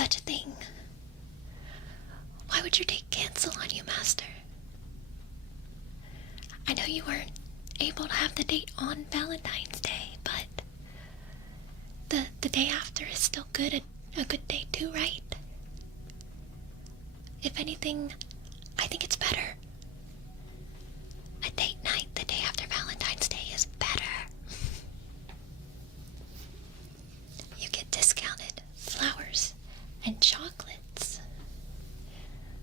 such a thing. Why would your date cancel on you, Master? I know you weren't able to have the date on Valentine's Day, but the day after is still a good day too, right? If anything, I think it's better. A date night the day after Valentine's Day is better. You get discounted flowers and chocolates.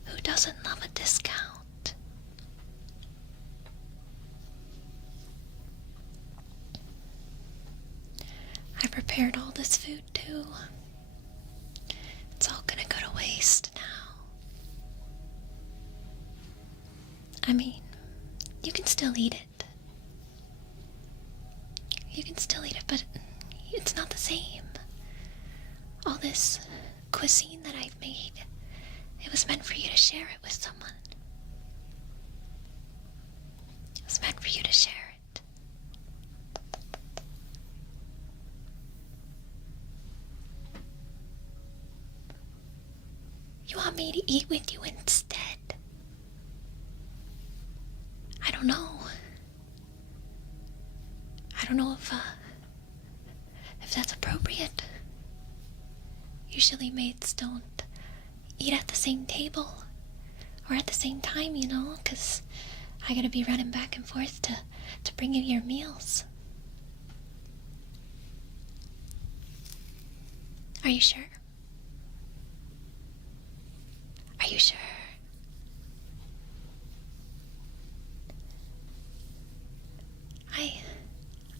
Who doesn't love a discount? I prepared all this food too. It's all gonna go to waste now. I mean, you can still eat it. You can still eat it, but it's not the same. All this cuisine that I've made, it was meant for you to share it with someone. It was meant for you to share it. You want me to eat with you instead? I don't know. I don't know if that's appropriate. Usually maids don't eat at the same table or at the same time, you know, 'cause I gotta be running back and forth to bring you your meals. Are you sure? Are you sure?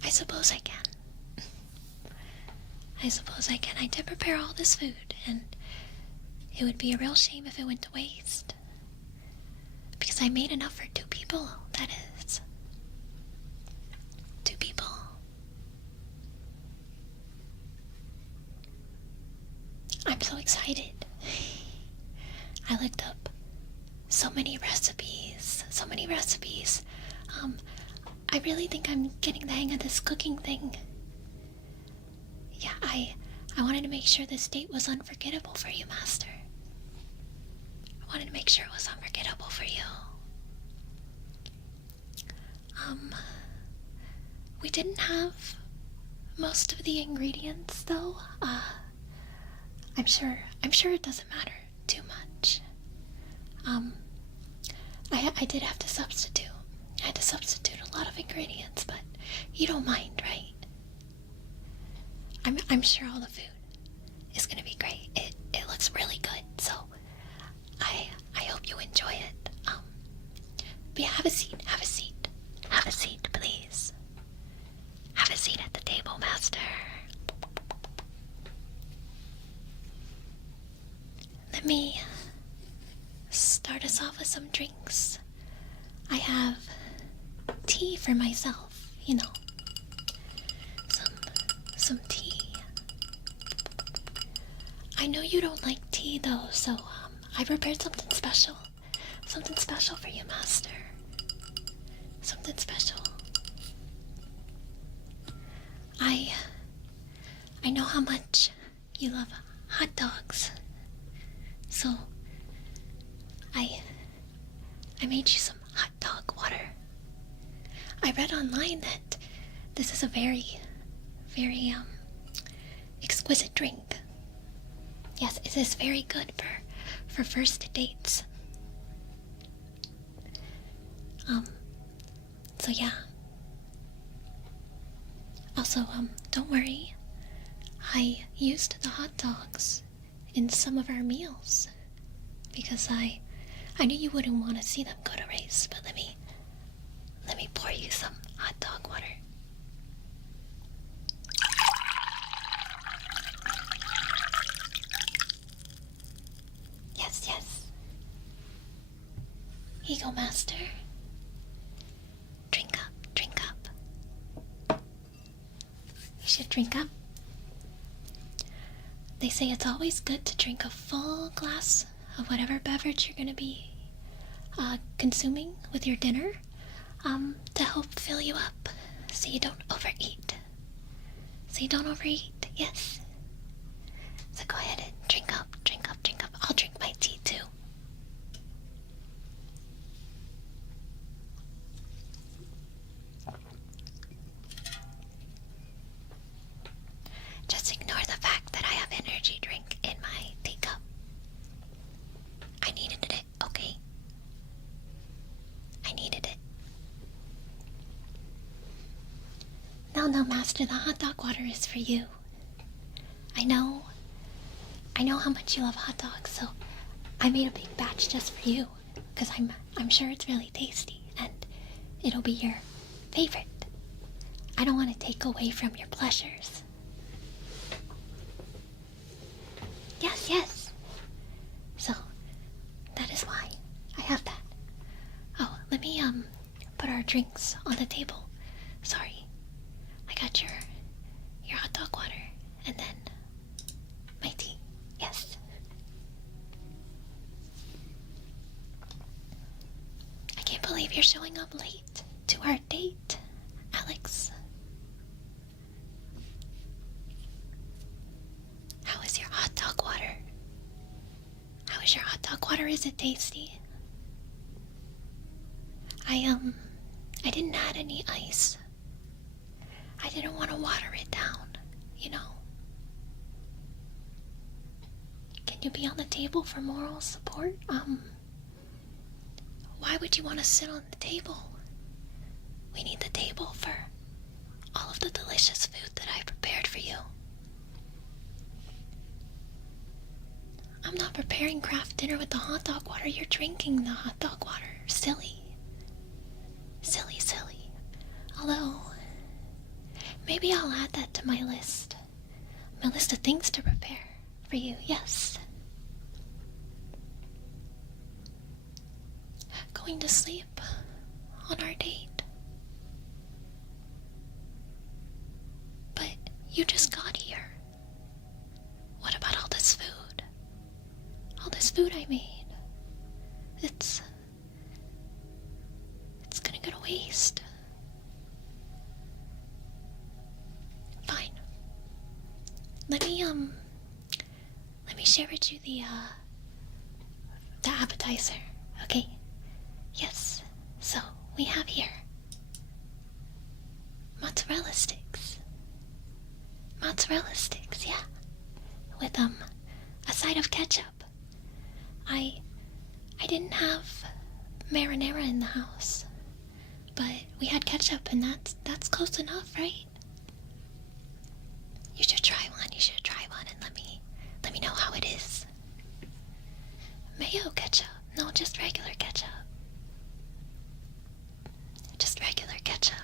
I suppose I can. I suppose I can. I did prepare all this food, and it would be a real shame if it went to waste. Because I made enough for 2 people, that is. 2 people. I'm so excited. I looked up so many recipes. I really think I'm getting the hang of this cooking thing. Yeah, I wanted to make sure this date was unforgettable for you, Master. I wanted to make sure it was unforgettable for you. We didn't have most of the ingredients, though. I'm sure it doesn't matter too much. I did have to substitute. I had to substitute a lot of ingredients, but you don't mind, right? I'm sure all the food is gonna be great. It looks really good, so I hope you enjoy it. But yeah, have a seat, please. Have a seat at the table, Master. Let me start us off with some drinks. I have tea for myself, you know. Some tea. I know you don't like tea though, so I prepared something special. Something special for you, Master. Something special. I know how much you love hot dogs. So I made you some hot dog water. I read online that this is a very exquisite drink. Yes, it is very good for first dates. So yeah. Also, don't worry. I used the hot dogs in some of our meals because I knew you wouldn't want to see them go to waste, but let me pour you some hot dog water. Yes. Here you go, Master. Drink up. You should drink up. They say it's always good to drink a full glass of whatever beverage you're going to be consuming with your dinner to help fill you up so you don't overeat. Yes. So go ahead and drink up, drink up, drink up. I'll drink my tea too. Just ignore the fact that I have energy drink in my teacup. I needed it, okay? I needed it. No, Master, the hot dog water is for you. I know how much you love hot dogs, so I made a big batch just for you, because I'm sure it's really tasty, and it'll be your favorite. I don't want to take away from your pleasures. Yes. So, that is why I have that. Oh, let me, put our drinks on the table. Sorry. I got your hot dog water, and then my tea. Yes. I can't believe you're showing up late to our date, Alex. How is your hot dog water? How is your hot dog water? Is it tasty? I didn't add any ice. I didn't want to water it down, you know. Can you be on the table for moral support? Why would you want to sit on the table? We need the table for all of the delicious food that I prepared for you. I'm not preparing craft dinner with the hot dog water. You're drinking the hot dog water. Silly. Although, maybe I'll add that to my list. My list of things to prepare for you, yes. Going to sleep on our date. But you just got here. What about all this food? All this food I made. It's gonna go to waste. Fine. Let me share with you the appetizer, okay? Yes. So we have here mozzarella sticks. Mozzarella sticks, yeah. With a side of ketchup. I didn't have marinara in the house, but we had ketchup, and that's close enough, right? You should try one, and let me know how it is. Mayo ketchup? No, just regular ketchup. Just regular ketchup.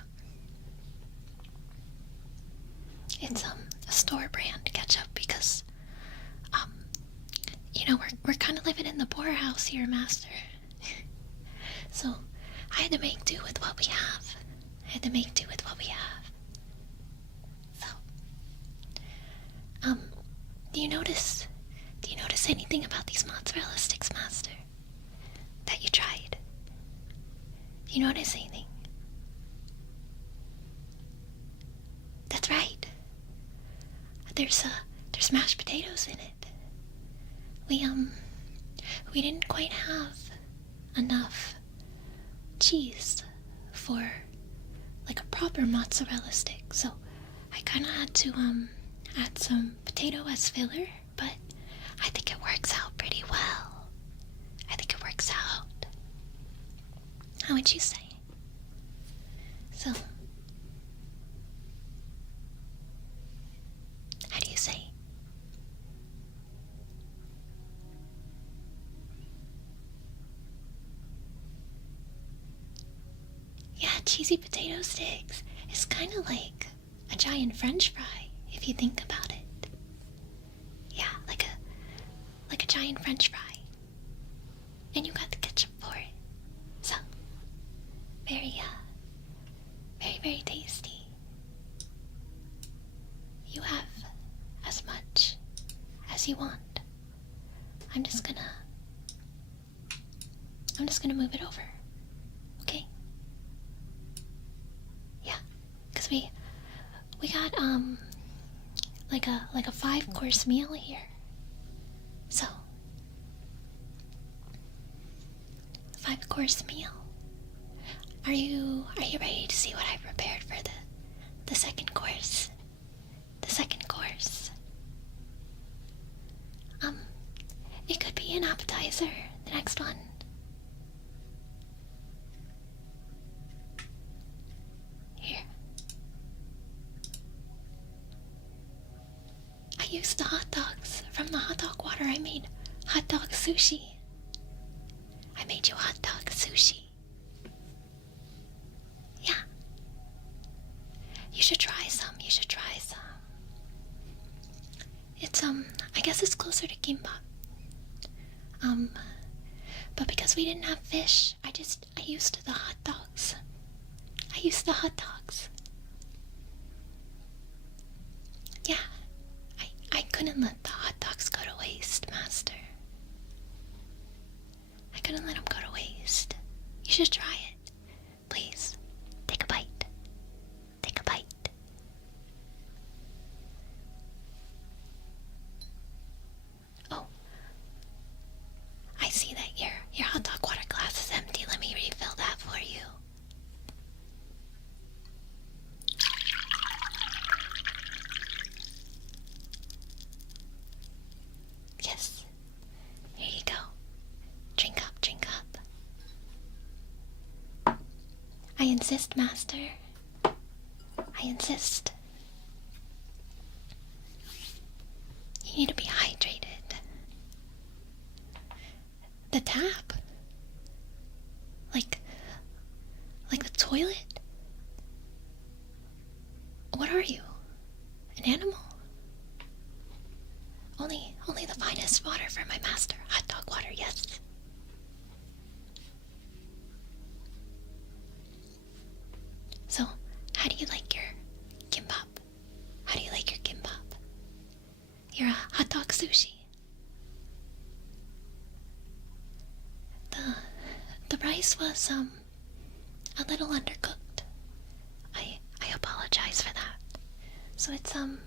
It's a store brand ketchup because you know, we're kind of living in the poorhouse here, Master. So I had to make do with what we have. So, do you notice anything about these mozzarella sticks, Master? That you tried? Do you notice anything? That's right. There's mashed potatoes in it. We didn't quite have enough cheese for like a proper mozzarella stick, so I kind of had to add some potato as filler, but I think it works out pretty well. How would you say? So, how do you say? Yeah, cheesy potato sticks is kind of like a giant French fry, if you think about it. Yeah, like a giant French fry. And you got the ketchup for it. So, very, very tasty. You have as much as you want. I'm just gonna move it over. Okay? Yeah, because we got like a 5-course meal here, So, 5-course meal. Are you ready to see what I prepared for the second course? The second course. It could be an appetizer, the next one. Here. I used the hot dogs from the hot dog water. I made hot dog sushi. I made you hot dog sushi. Yeah. You should try some. You should try some. It's, I guess it's closer to kimbap. But because we didn't have fish, I used the hot dogs. I used the hot dogs. Yeah. I couldn't let the hot dogs go to waste, Master. I couldn't let them go to waste. You should try it. Please, take a bite. Take a bite. Oh. I see that your hot dog water glass is empty. Let me refill that for you. Yes. Here you go. Drink up, drink up. I insist, Master. I insist. You need to be hydrated. The tap? Like the toilet? What are you? An animal? Only the finest water for my master. Hot dog water, yes. So, how do you like your kimbap? How do you like your kimbap? Your hot dog sushi? The rice was, a little undercooked. I apologize for that. So it's, a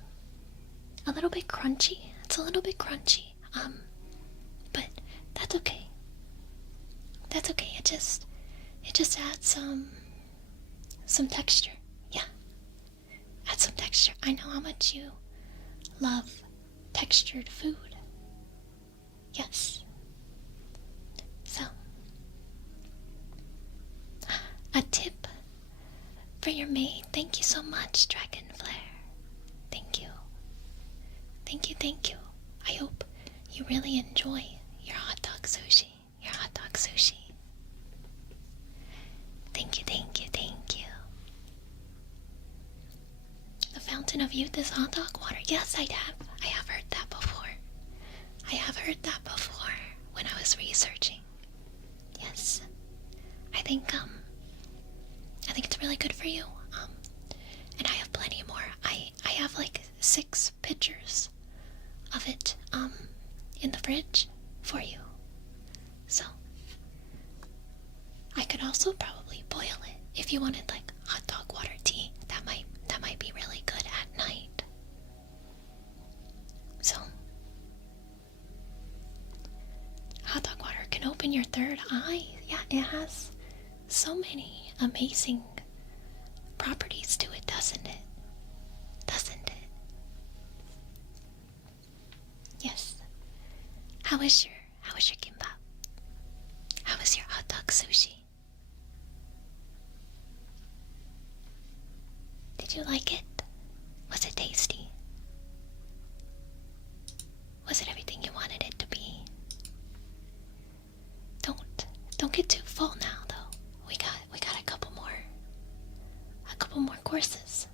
little bit crunchy. It's a little bit crunchy. But that's okay. That's okay. It just adds, some texture. Yeah. Add some texture. I know how much you love textured food. Yes. So, a tip for your maid. Thank you so much, Dragonflare. Thank you. Thank you, thank you. I hope you really enjoy your hot dog sushi. Your hot dog sushi. Thank you, thank you, thank you. The Fountain of Youth is hot dog water. Yes, I have heard that before. I have heard that before when I was researching. Yes. I think it's really good for you. And I have plenty more. I have like 6 pitchers of it, in the fridge for you. So, I could also probably boil it if you wanted like hot dog water tea. That might be really good at night. So, hot dog water can open your third eye. Yeah, it has so many amazing properties to it, doesn't it? Doesn't it? Yes. How is your kimbap? How is your hot dog sushi? Did you like it? Was it tasty? Was it everything you wanted it to be? Don't get too full now, though. We got a couple more courses.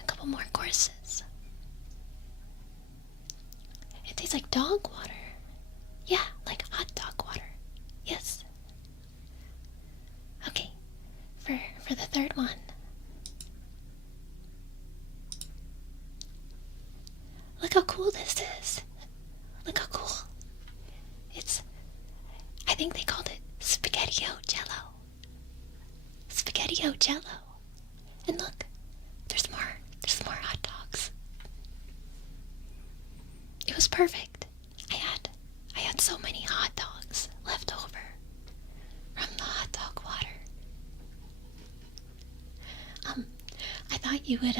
A couple more courses. It tastes like dog water. Yeah, like hot dog water. Yes. Okay, for the third one. Look how cool this is. Look how cool. I think they called it Spaghetti-O Jello. Spaghetti-O Jello. And look, there's more hot dogs. It was perfect. I had so many hot dogs left over from the hot dog water. I thought you would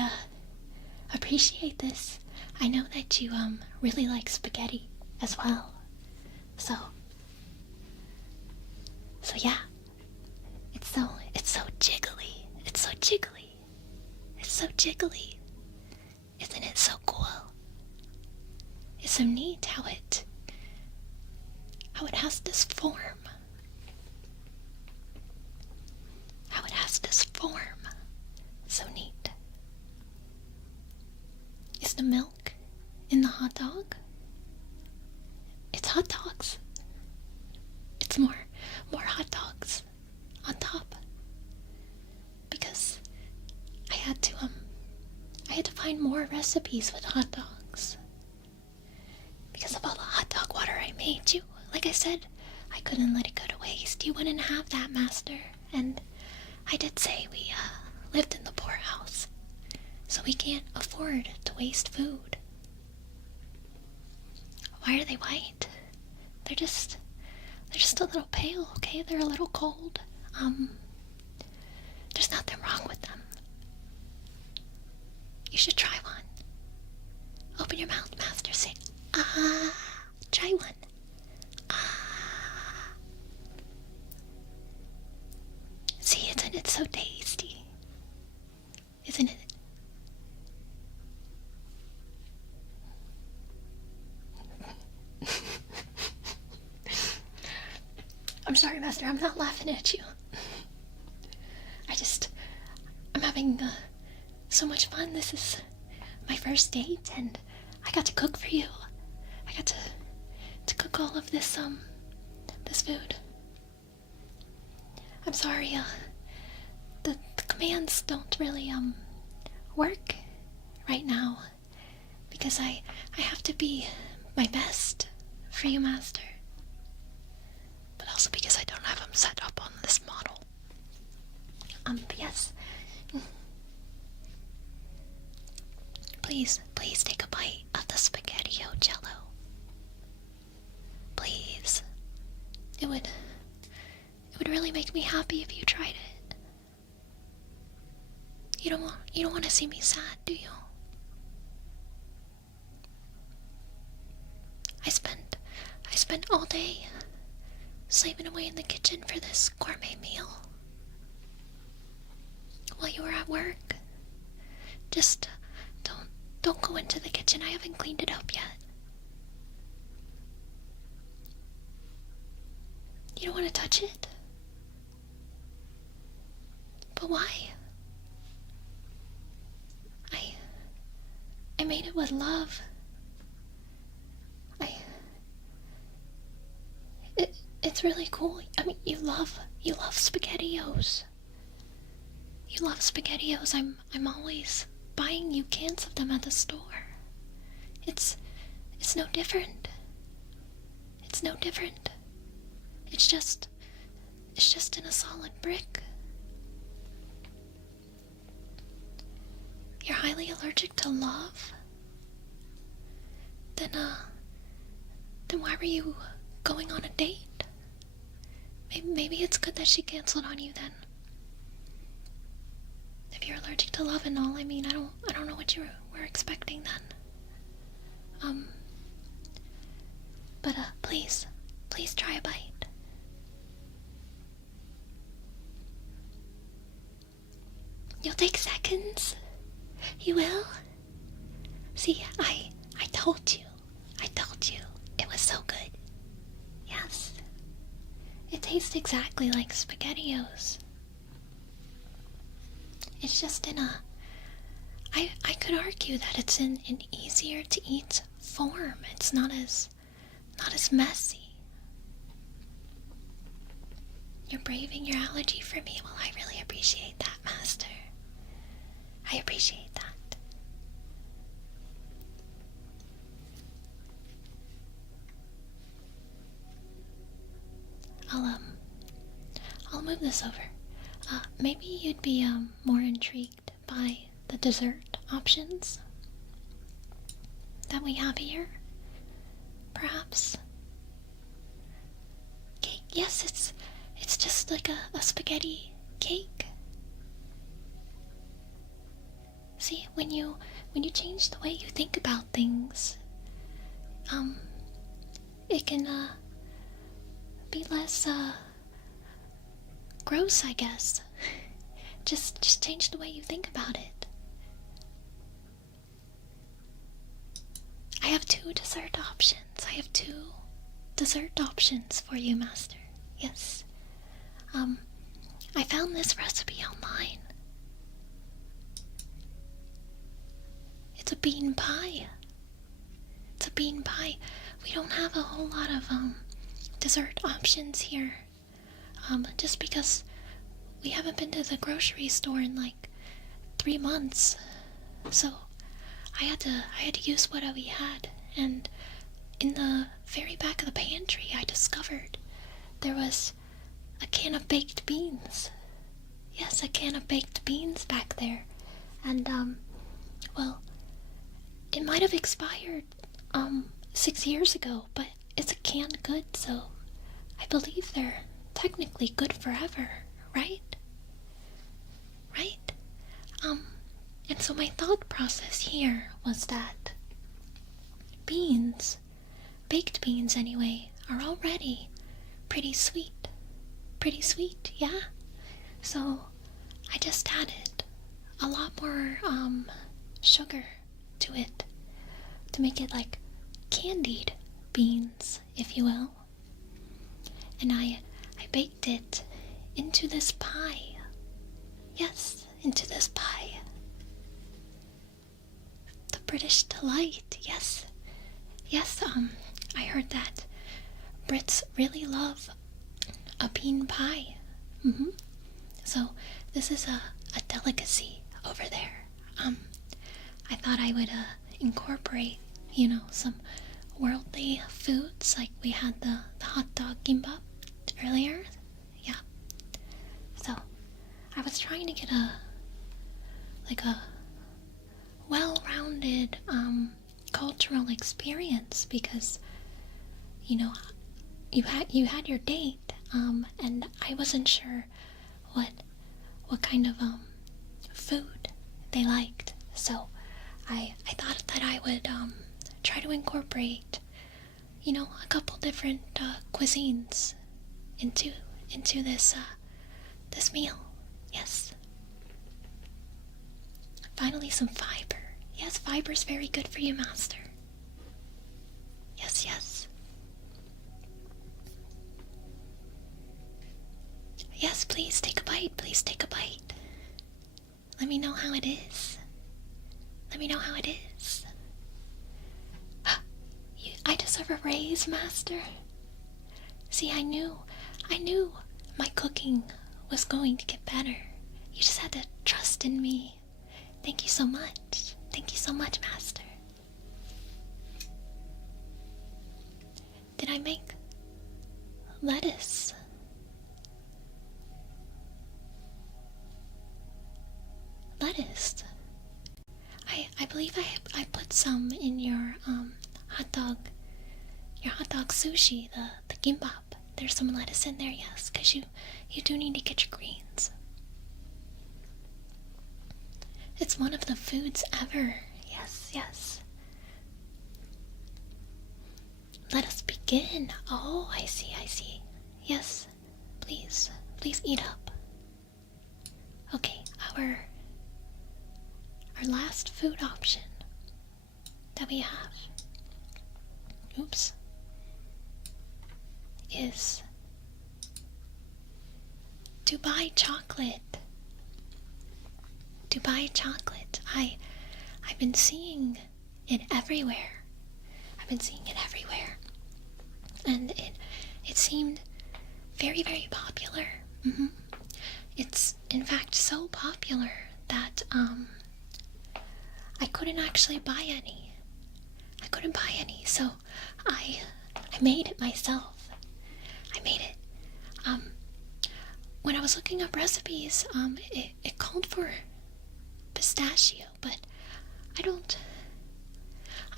appreciate this. I know that you really like spaghetti as well. So yeah. It's so jiggly. It's so jiggly. It's so jiggly. Isn't it so cool? It's so neat how it has this form. How it has this form. So neat. Is the milk in the hot dog? It's hot dogs. It's more hot dogs on top. Because I had to find more recipes with hot dogs. Because of all the hot dog water I made you. Like I said, I couldn't let it go to waste. You wouldn't have that, Master. And I did say we lived in the poorhouse. So we can't afford to waste food. Why are they white? They're just a little pale, okay? They're a little cold. There's nothing wrong with them. You should try one. Open your mouth, Master. Say, ah. Try one. Ah. See, isn't it so tasty? Isn't it? I'm sorry, Master. I'm not laughing at you. I'm having so much fun. This is my first date, and I got to cook for you. I got to cook all of this food. I'm sorry. The commands don't really work right now because I have to be my best for you, Master. But also because I don't have them set up on this model. But yes. Please take a bite of the spaghetti-o jello. Please. It would really make me happy if you tried it. You don't want to see me sad, do you? I spent all day slaving away in the kitchen for this gourmet meal. While you were at work. Just don't go into the kitchen. I haven't cleaned it up yet. You don't want to touch it? But why? I made it with love. It's really cool. I mean, you love SpaghettiOs. You love SpaghettiOs. I'm always buying you cans of them at the store. It's no different. It's no different. It's just in a solid brick. You're highly allergic to love? Then why were you going on a date? Maybe it's good that she canceled on you then. If you're allergic to love and all, I mean, I don't know what you were expecting then. But please try a bite. You'll take seconds? You will? See, I told you. It was so good. Yes. It tastes exactly like SpaghettiOs. It's just in a... I could argue that it's in an easier to eat form. It's not as messy. You're braving your allergy for me. Well, I really appreciate that, Master. I appreciate that. I'll move this over. Maybe you'd be more intrigued by the dessert options that we have here. perhaps? Cake, yes, it's just like a spaghetti cake. See, when you change the way you think about things, it can be less gross, I guess. Just change the way you think about it. I have two dessert options. I have two dessert options for you, Master. Yes. I found this recipe online. It's a bean pie. It's a bean pie. We don't have a whole lot of dessert options here. Just because we haven't been to the grocery store in like 3 months. So I had to use what we had, and in the very back of the pantry I discovered there was a can of baked beans. Yes, a can of baked beans back there. And well, it might have expired 6 years ago, but it's a canned good, so I believe they're technically good forever, right? Right? And so my thought process here was that beans, baked beans anyway, are already pretty sweet. Pretty sweet, yeah? So I just added a lot more sugar to it to make it like candied beans, if you will. And I baked it into this pie. Yes, into this pie. The British delight, yes. Yes, I heard that Brits really love a bean pie. So this is a delicacy over there. I thought I would incorporate, some worldly foods, like we had the hot dog gimbap earlier. Yeah. So I was trying to get a well-rounded cultural experience, because you had your date, and I wasn't sure what kind of food they liked. So I thought that I would try to incorporate a couple different cuisines into this meal. Yes. Finally, some fiber. Yes, fiber's very good for you, Master. Yes, yes. Yes, please take a bite. Please take a bite. Let me know how it is. Let me know how it is. I deserve a raise, Master. See, I knew my cooking was going to get better. You just had to trust in me. Thank you so much. Thank you so much, Master. Did I make lettuce? Lettuce. I believe I put some in your hot dog sushi, the gimbap. There's some lettuce in there, yes, because you do need to get your greens. It's one of the foods ever. Yes, yes. Let us begin. Oh, I see. Yes, please eat up. Okay, our last food option that we have, is Dubai chocolate. Dubai chocolate. I've been seeing it everywhere. And it seemed very, very popular. It's in fact so popular that I couldn't actually buy any. So I made it myself. When I was looking up recipes, it called for pistachio, but I don't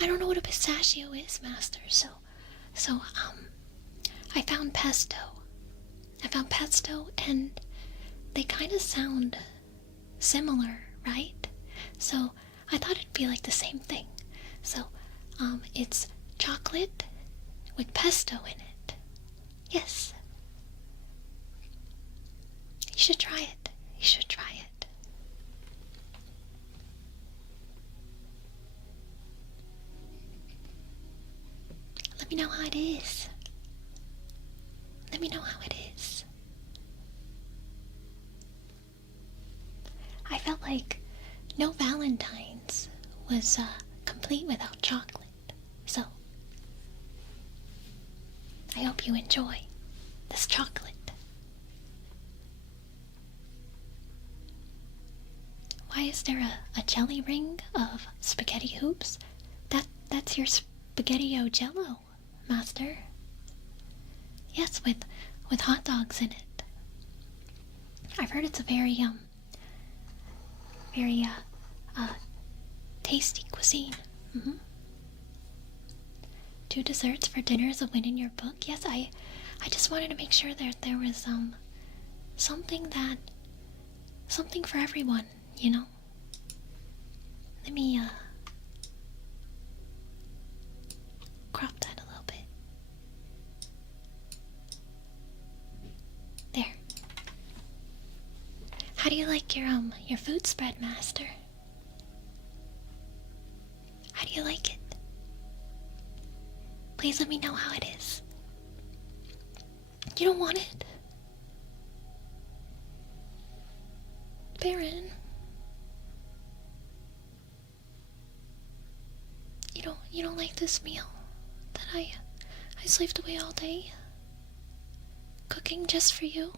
know what a pistachio is, Master, so So, I found pesto. And they kind of sound similar, right? So, I thought it'd be like the same thing. So, it's chocolate with pesto in it. Yes. You should try it. You should try it. Let me know how it is. Let me know how it is. I felt like no Valentine's was complete without chocolate. So, I hope you enjoy this chocolate. Why is there a jelly ring of spaghetti hoops? That's your spaghetti-o jello, Master. Yes, with hot dogs in it. I've heard it's a very tasty cuisine. 2 desserts for dinner is a win in your book. Yes, I just wanted to make sure that there was something for everyone, you know. Let me crop that a little bit. There. How do you like your food spread, Master? How do you like it? Please let me know how it is. You don't want it? Baron. You don't like this meal that I slaved away all day cooking just for you?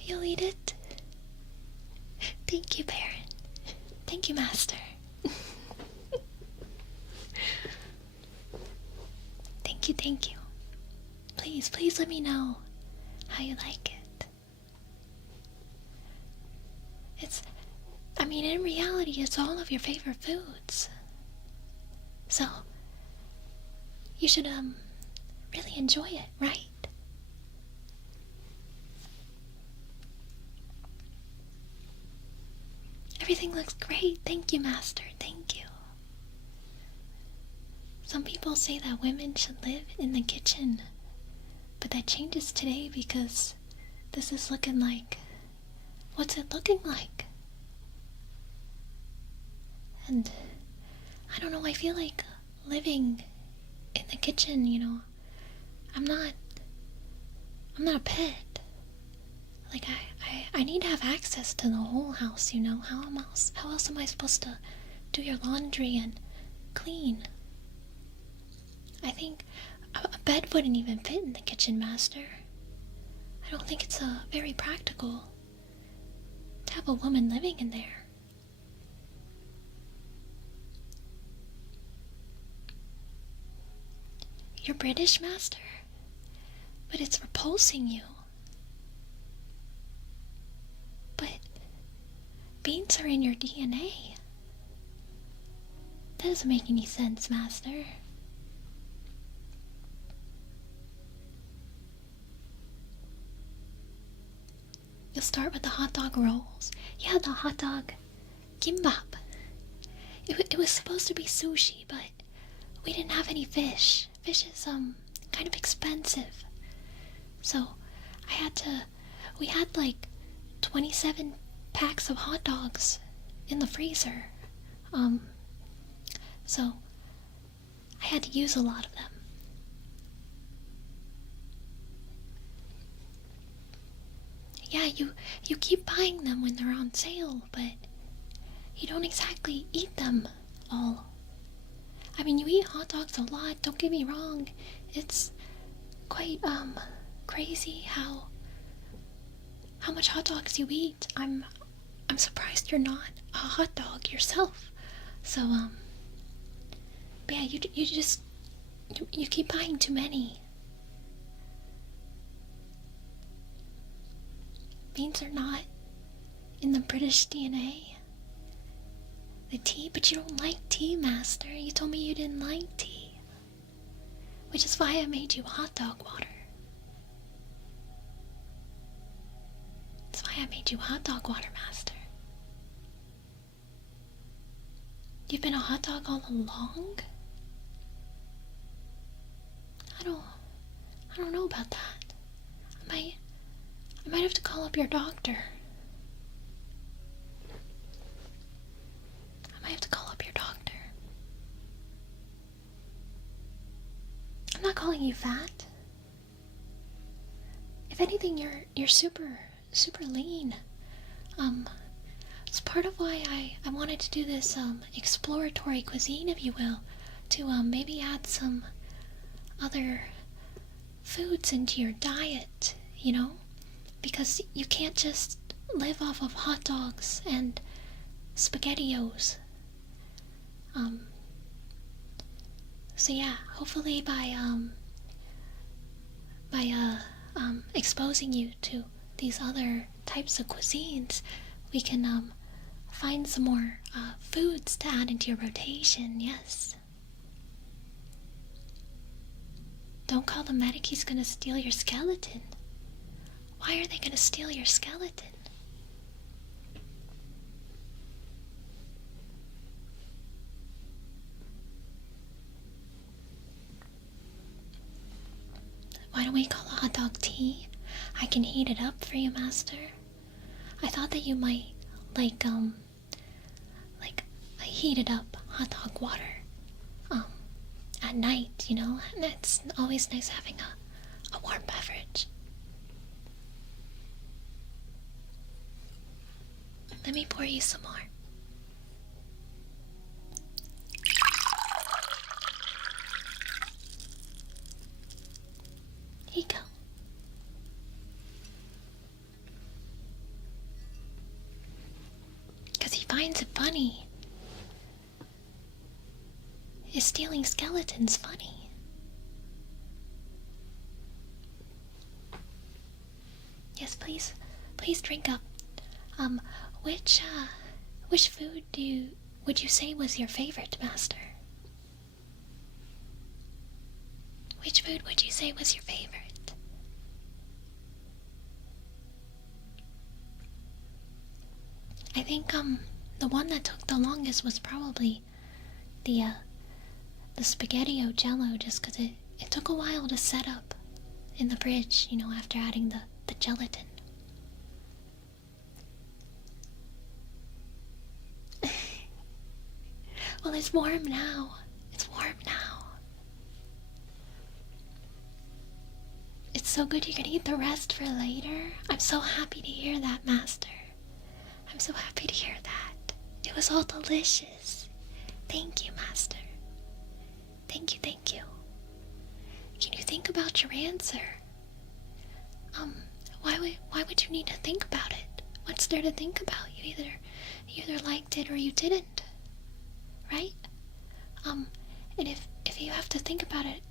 You'll eat it? Thank you, Baron. Thank you, Master. Thank you. Please let me know how you like it. In reality, it's all of your favorite foods. So, you should, really enjoy it, right? Everything looks great. Thank you, Master. Thank you. Some people say that women should live in the kitchen, but that changes today because this is looking like... What's it looking like? And I don't know, I feel like living in the kitchen, you know. I'm not a pet. Like, I need to have access to the whole house, you know. How else am I supposed to do your laundry and clean? I think a bed wouldn't even fit in the kitchen, Master. I don't think it's very practical to have a woman living in there. You're British, Master? But it's repulsing you. But beans are in your DNA. That doesn't make any sense, Master. You'll start with the hot dog rolls. Yeah, the hot dog kimbap. It was supposed to be sushi, but we didn't have any fish. Fish is kind of expensive. So we had like 27 packs of hot dogs in the freezer. So I had to use a lot of them. Yeah, you keep buying them when they're on sale, but you don't exactly eat them all. I mean, you eat hot dogs a lot, don't get me wrong. It's quite, crazy how much hot dogs you eat. I'm surprised you're not a hot dog yourself. So, but yeah, you keep buying too many. Beans are not in the British DNA. The tea, but you don't like tea, Master. You told me you didn't like tea. Which is why I made you hot dog water. That's why I made you hot dog water, Master. You've been a hot dog all along? I don't know about that. I might have to call up your doctor. I might have to call up your doctor. I'm not calling you fat. If anything, you're super lean. It's part of why I wanted to do this exploratory cuisine, if you will, to maybe add some other foods into your diet, you know? Because you can't just live off of hot dogs and SpaghettiOs. So yeah, hopefully by exposing you to these other types of cuisines, we can find some more foods to add into your rotation. Yes. Don't call the medic, he's gonna steal your skeleton. Why are they gonna steal your skeleton? Why don't we call a hot dog tea? I can heat it up for you, Master. I thought that you might like a heated up hot dog water at night, you know? And it's always nice having a warm beverage. Let me pour you some more. Here you go. Because he finds it funny. Is stealing skeletons funny? Yes, please drink up. Which food would you say was your favorite, Master? Which food would you say was your favorite? I think the one that took the longest was probably the spaghetti-o jello, just because it took a while to set up in the fridge, you know, after adding the gelatin. Well, it's warm now. It's warm now. It's so good you can eat the rest for later. I'm so happy to hear that, Master. I'm so happy to hear that. It was all delicious. Thank you, Master. Thank you, thank you. Can you think about your answer? Why would you need to think about it? What's there to think about? You either liked it or you didn't. Right? And if you have to think about it,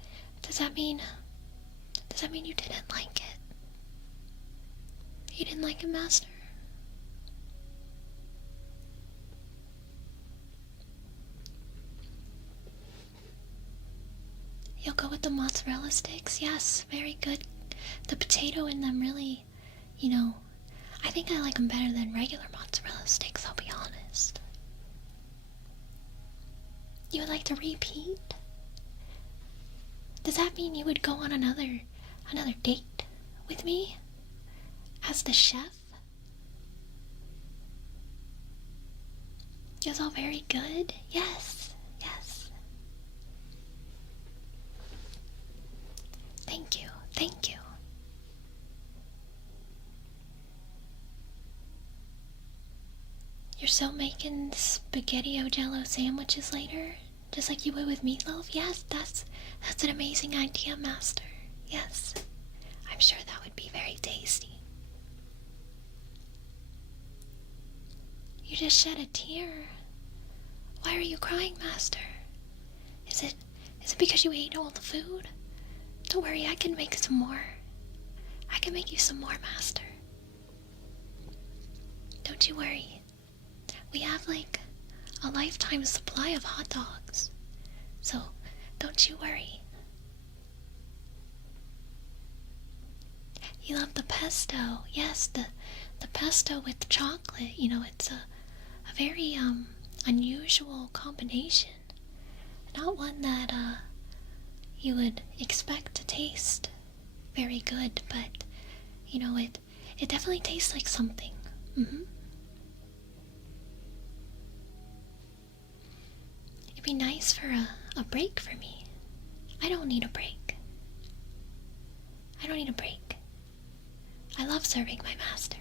does that mean you didn't like it? You didn't like it, Master? You'll go with the mozzarella sticks? Yes, very good. The potato in them really, you know, I think I like them better than regular mozzarella sticks, I'll be honest. You would like to repeat? Does that mean you would go on another date with me? As the chef? It was all very good? Yes, yes. Thank you, thank you. You're still making spaghetti-o jello sandwiches later? Just like you would with meatloaf? Yes, that's an amazing idea, Master. Yes, I'm sure that would be very tasty. You just shed a tear. Why are you crying, Master? Is it because you ate all the food? Don't worry, I can make some more. I can make you some more, Master. Don't you worry. We have like a lifetime supply of hot dogs. So, don't you worry. You love the pesto. Yes, the pesto with chocolate. You know, it's a very unusual combination. Not one that you would expect to taste very good, but you know, it definitely tastes like something. It'd be nice for a break for me. I don't need a break. I don't need a break. I love serving my master.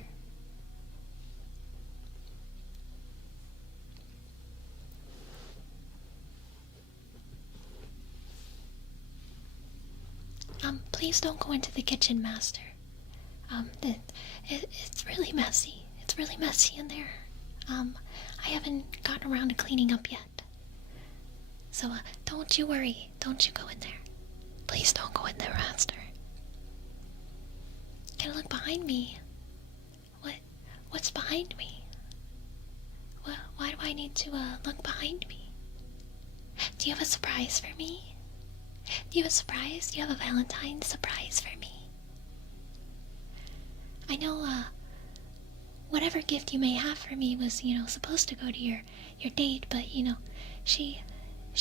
Please don't go into the kitchen, master. It's really messy. It's really messy in there. I haven't gotten around to cleaning up yet. So, don't you worry. Don't you go in there. Please don't go in there, master. Can I look behind me? What's behind me? Why do I need to look behind me? Do you have a surprise for me? Do you have a surprise? Do you have a Valentine surprise for me? I know, whatever gift you may have for me was, you know, supposed to go to your date, but, you know, she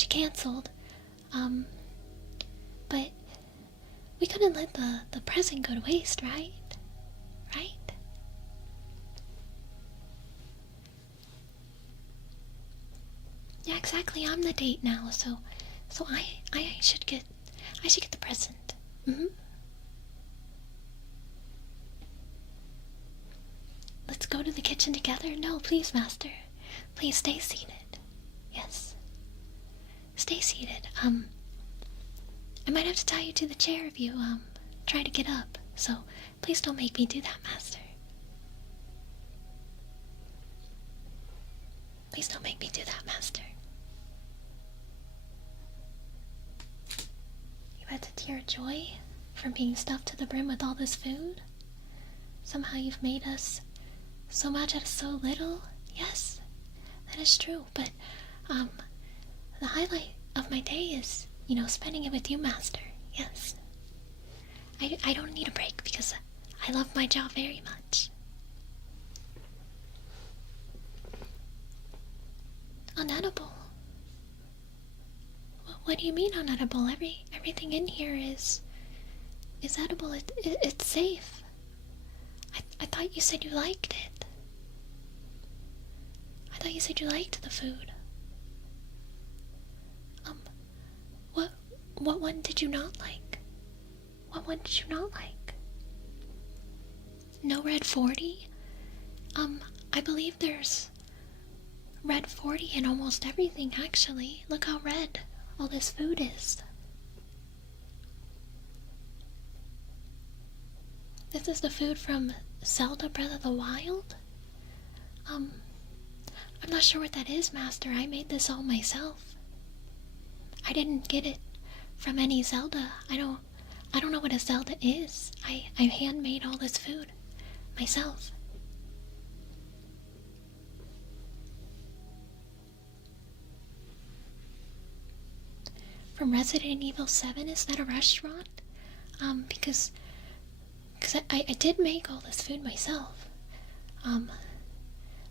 canceled. But we couldn't let the present go to waste, right? Right? Yeah, exactly. I'm the date now, so I should get the present. Let's go to the kitchen together. No, please, master. Please stay seated. Yes. Stay seated. I might have to tie you to the chair if you try to get up. So please don't make me do that, master. Please don't make me do that, master. You had to tear joy from being stuffed to the brim with all this food? Somehow you've made us so much out of so little? Yes, that is true, but the highlight of my day is, you know, spending it with you, master. Yes. I don't need a break because I love my job very much. Unedible? What do you mean unedible? Everything in here is edible. It's safe. I thought you said you liked it. I thought you said you liked the food. What one did you not like? What one did you not like? No red 40? I believe there's red 40 in almost everything, actually. Look how red all this food is. This is the food from Zelda Breath of the Wild? I'm not sure what that is, master. I made this all myself. I didn't get it from any Zelda. I don't know what a Zelda is. I handmade all this food myself. From Resident Evil 7, is that a restaurant? Because I did make all this food myself.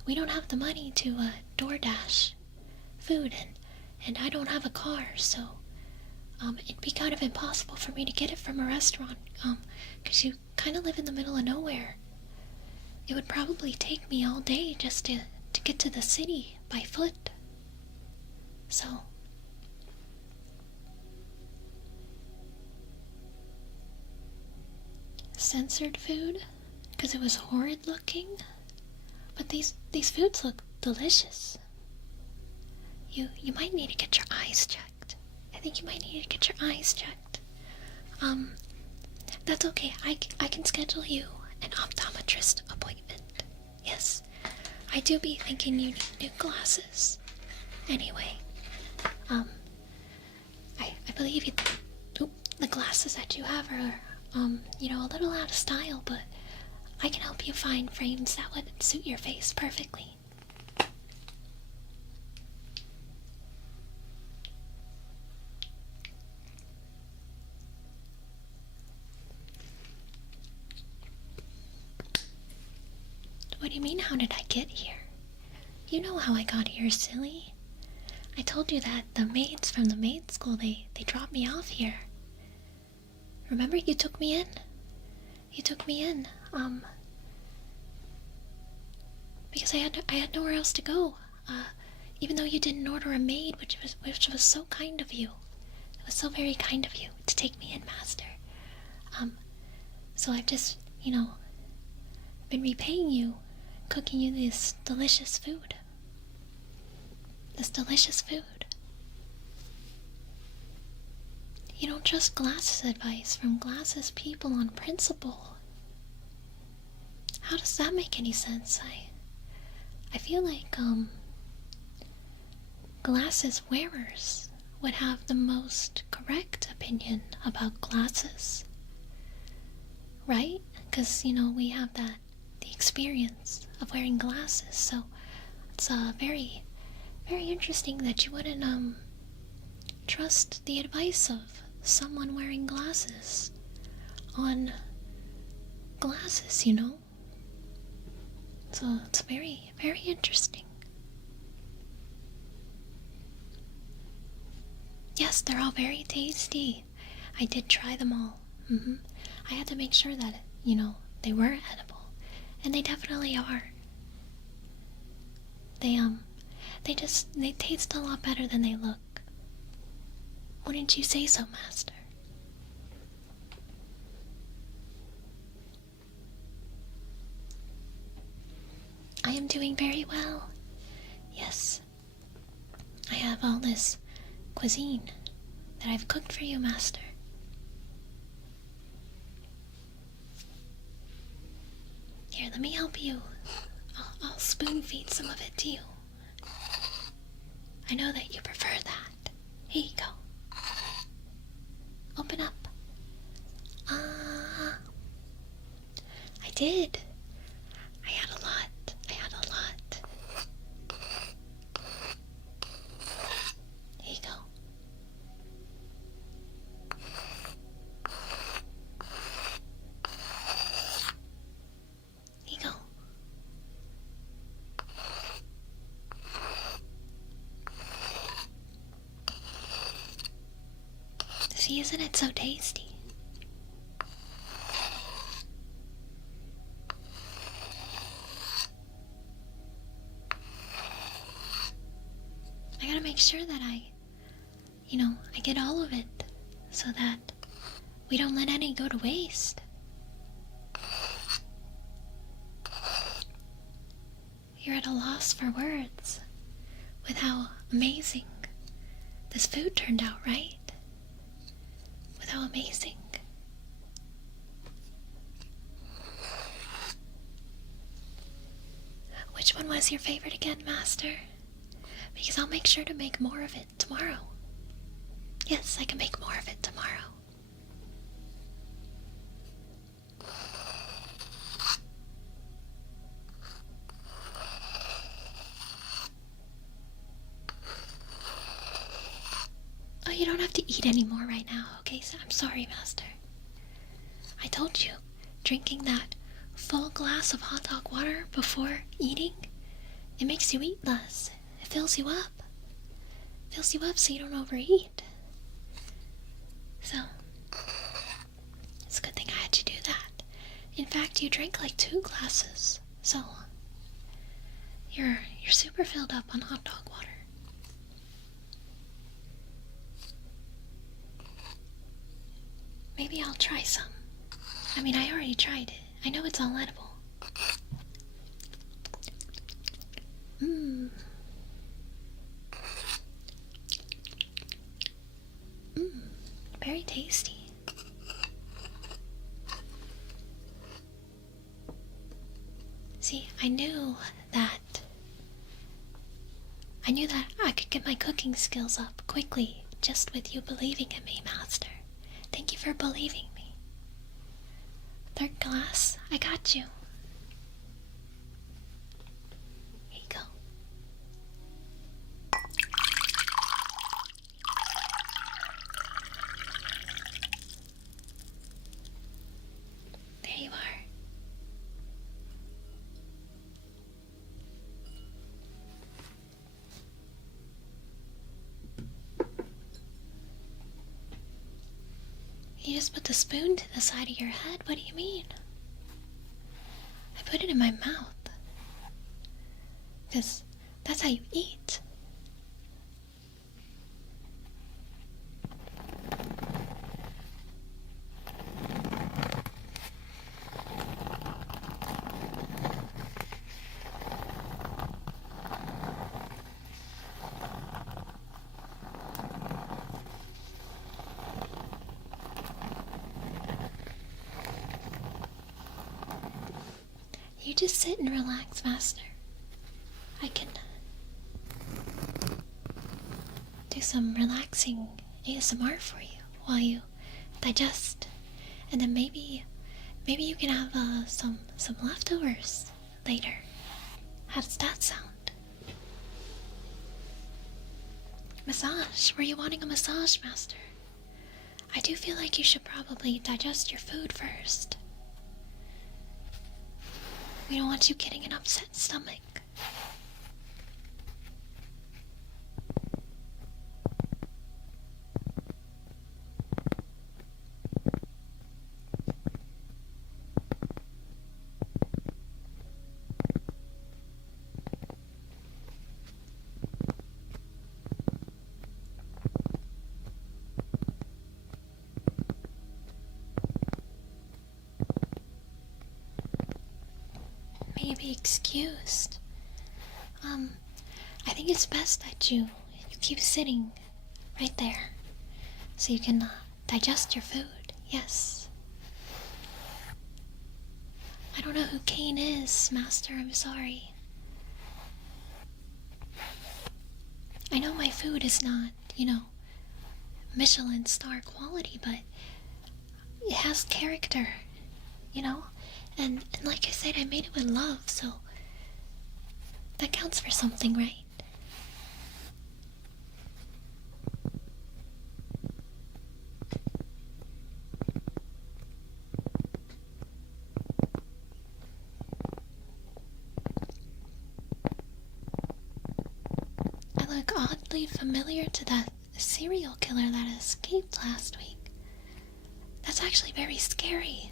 We don't have the money to DoorDash food, and I don't have a car, so it'd be kind of impossible for me to get it from a restaurant, because you kind of live in the middle of nowhere. It would probably take me all day just to get to the city by foot. So censored food, because it was horrid looking. But these foods look delicious. You might need to get your eyes checked. I think you might need to get your eyes checked. That's okay. I can schedule you an optometrist appointment. Yes, I do be thinking you need new glasses. Anyway, I believe the glasses that you have are you know, a little out of style, but I can help you find frames that would suit your face perfectly. you mean, how did I get here? You know how I got here, silly. I told you that the maids from the maid school, they dropped me off here. Remember you took me in? You took me in, because I had nowhere else to go. Even though you didn't order a maid, which was so kind of you. It was so very kind of you to take me in, Master. So I've just, been repaying you, cooking you this delicious food. This delicious food. You don't trust Glass's advice from Glass's people on principle. How does that make any sense? I feel like, Glass's wearers would have the most correct opinion about glasses. Right? Because, we have the experience of wearing glasses, so it's very, very interesting that you wouldn't, trust the advice of someone wearing glasses on glasses, So it's very, very interesting. Yes, they're all very tasty. I did try them all. I had to make sure that, they were edible. And they definitely are. They taste a lot better than they look. Wouldn't you say so, Master? I am doing very well. Yes. I have all this cuisine that I've cooked for you, Master. Here, let me help you. I'll spoon feed some of it to you. I know that you prefer that. Here you go. Open up. I did. I had a lot. Here you go. Here you go. See, isn't it so tasty? I gotta make sure that I get all of it so that we don't let any go to waste. You're at a loss for words with how amazing this food turned out, right? With how amazing. Which one was your favorite again, Master? Because I'll make sure to make more of it tomorrow. Yes, I can make more of it tomorrow. Oh, you don't have to eat anymore right now, okay? So I'm sorry, Master. I told you, drinking that full glass of hot dog water before eating, it makes you eat less. It fills you up. Fills you up so you don't overeat. So, it's a good thing I had to do that. In fact, you drank like 2 glasses. So, you're super filled up on hot dog water. Maybe I'll try some. I mean, I already tried it. I know it's all edible. Very tasty. See, I knew that I could get my cooking skills up quickly just with you believing in me, Master. Thank you for believing me. 3rd glass, I got you. Here you go. There you are. You just put the spoon to the side of your head? What do you mean? I put it in my mouth. Because that's how you eat. You just sit and relax, Master. I can do some relaxing ASMR for you while you digest, and then maybe you can have some leftovers later. How does that sound? Massage? Were you wanting a massage, Master? I do feel like you should probably digest your food first. We don't want you getting an upset stomach. May you be excused. I think it's best that you keep sitting right there so you can digest your food. Yes. I don't know who Kane is, Master. I'm sorry. I know my food is not, Michelin star quality, but it has character, And like I said, I made it with love, so that counts for something, right? I look oddly familiar to that serial killer that escaped last week. That's actually very scary.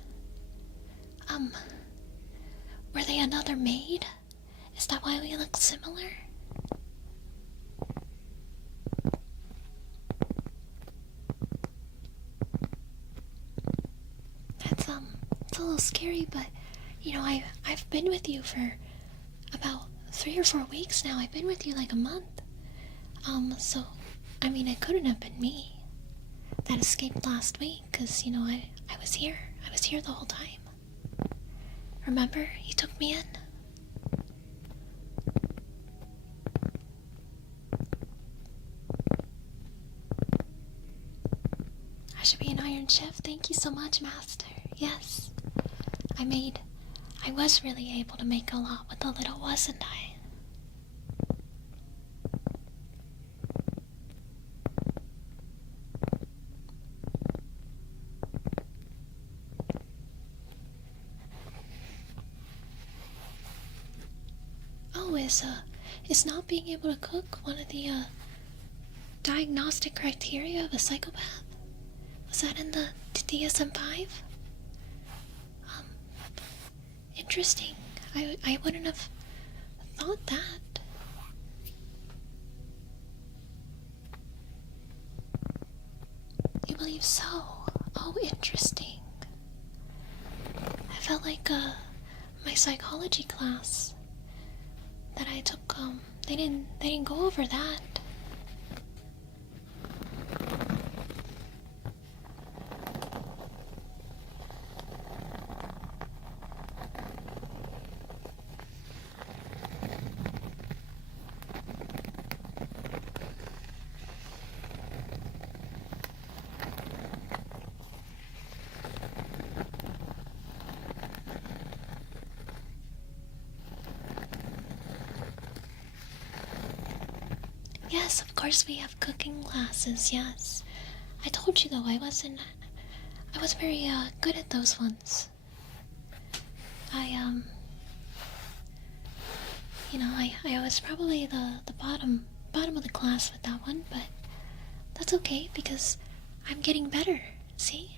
Were they another maid? Is that why we look similar? That's it's a little scary, but I've been with you for about 3 or 4 weeks now. I've been with you like a month. So it couldn't have been me that escaped last week, because I was here. I was here the whole time. Remember, you took me in? I should be an Iron Chef. Thank you so much, Master. Yes. I was really able to make a lot with a little, wasn't I? Is not being able to cook one of the diagnostic criteria of a psychopath? Was that in the DSM-5? Interesting. I wouldn't have thought that. You believe so? Oh, interesting. I felt like my psychology class that I took, they didn't go over that. Yes, of course we have cooking classes, yes. I told you though, I wasn't very good at those ones. I was probably the bottom of the class with that one, but that's okay because I'm getting better, see?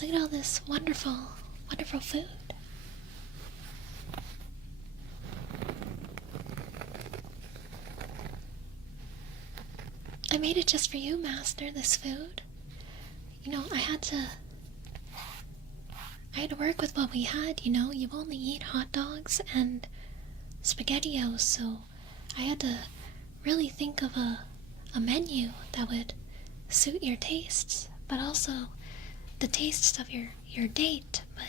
Look at all this wonderful, wonderful food. I made it just for you, Master, this food. You know, I had to work with what we had, you know. You only eat hot dogs and SpaghettiOs, so I had to really think of a menu that would suit your tastes, but also the tastes of your date. But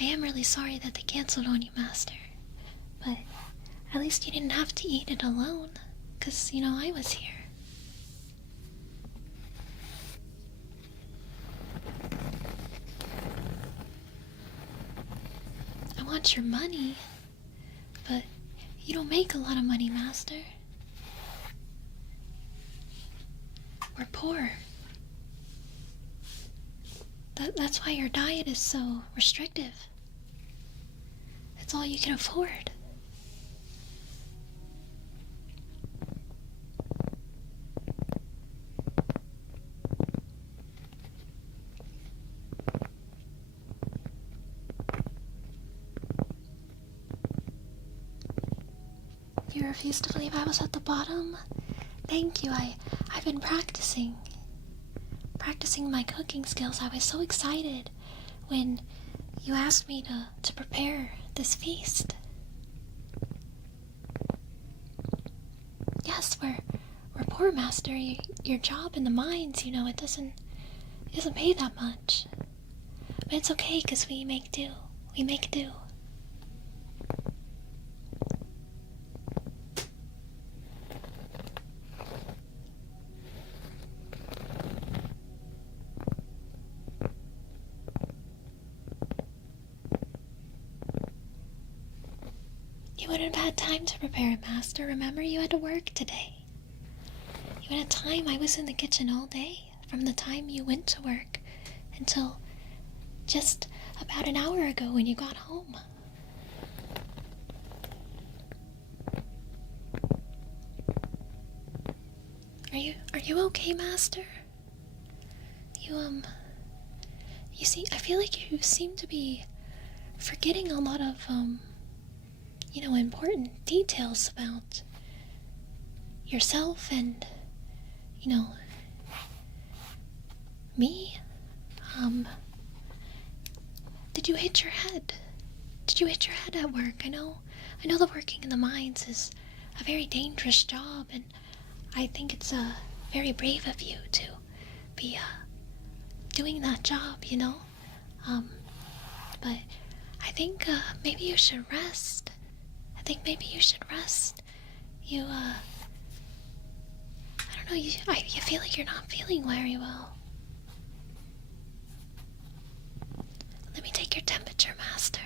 I am really sorry that they canceled on you, Master. But at least you didn't have to eat it alone, 'cause, you know, I was here. I want your money, but you don't make a lot of money, Master. We're poor. That's why your diet is so restrictive. It's all you can afford. You refuse to believe I was at the bottom? Thank you. I've been practicing my cooking skills. I was so excited when you asked me to prepare this feast. Yes, we're poor, Master. Your job in the mines, you know, it doesn't pay that much. But it's okay, 'cause we make do. We make do. You wouldn't have had time to prepare it, Master. Remember, you had to work today. You had time. I was in the kitchen all day, from the time you went to work until just about an hour ago when you got home. Are you okay, Master? You see, I feel like you seem to be forgetting a lot of, you know, important details about yourself and, you know, me. Did you hit your head? Did you hit your head at work? I know that working in the mines is a very dangerous job, and I think it's very brave of you to be doing that job, you know. But I think maybe you should rest. You I don't know. You feel like you're not feeling very well. Let me take your temperature, Master.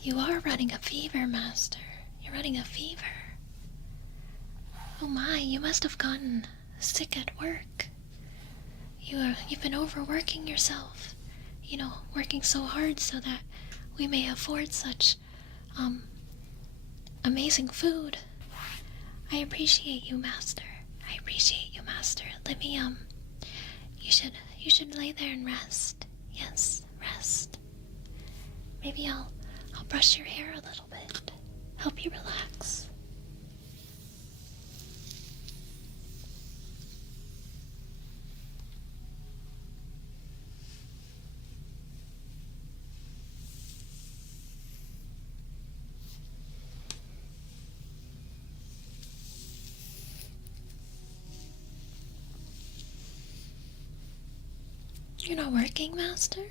You are running a fever, Master. You're running a fever. Oh my, you must have gotten sick at work. You've been overworking yourself. You know, working so hard so that we may afford such, amazing food. I appreciate you, Master. Let me, you should lay there and rest. Yes, rest. Maybe I'll brush your hair a little bit. Help you relax. You're not working, Master?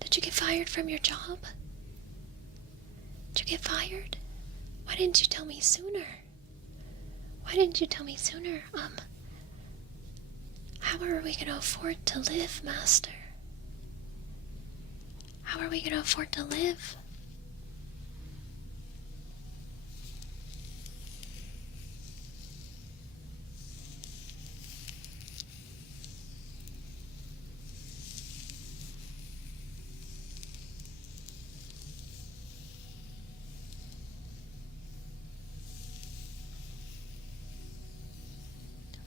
Did you get fired from your job? Did you get fired? Why didn't you tell me sooner? How are we gonna afford to live, Master? How are we gonna afford to live?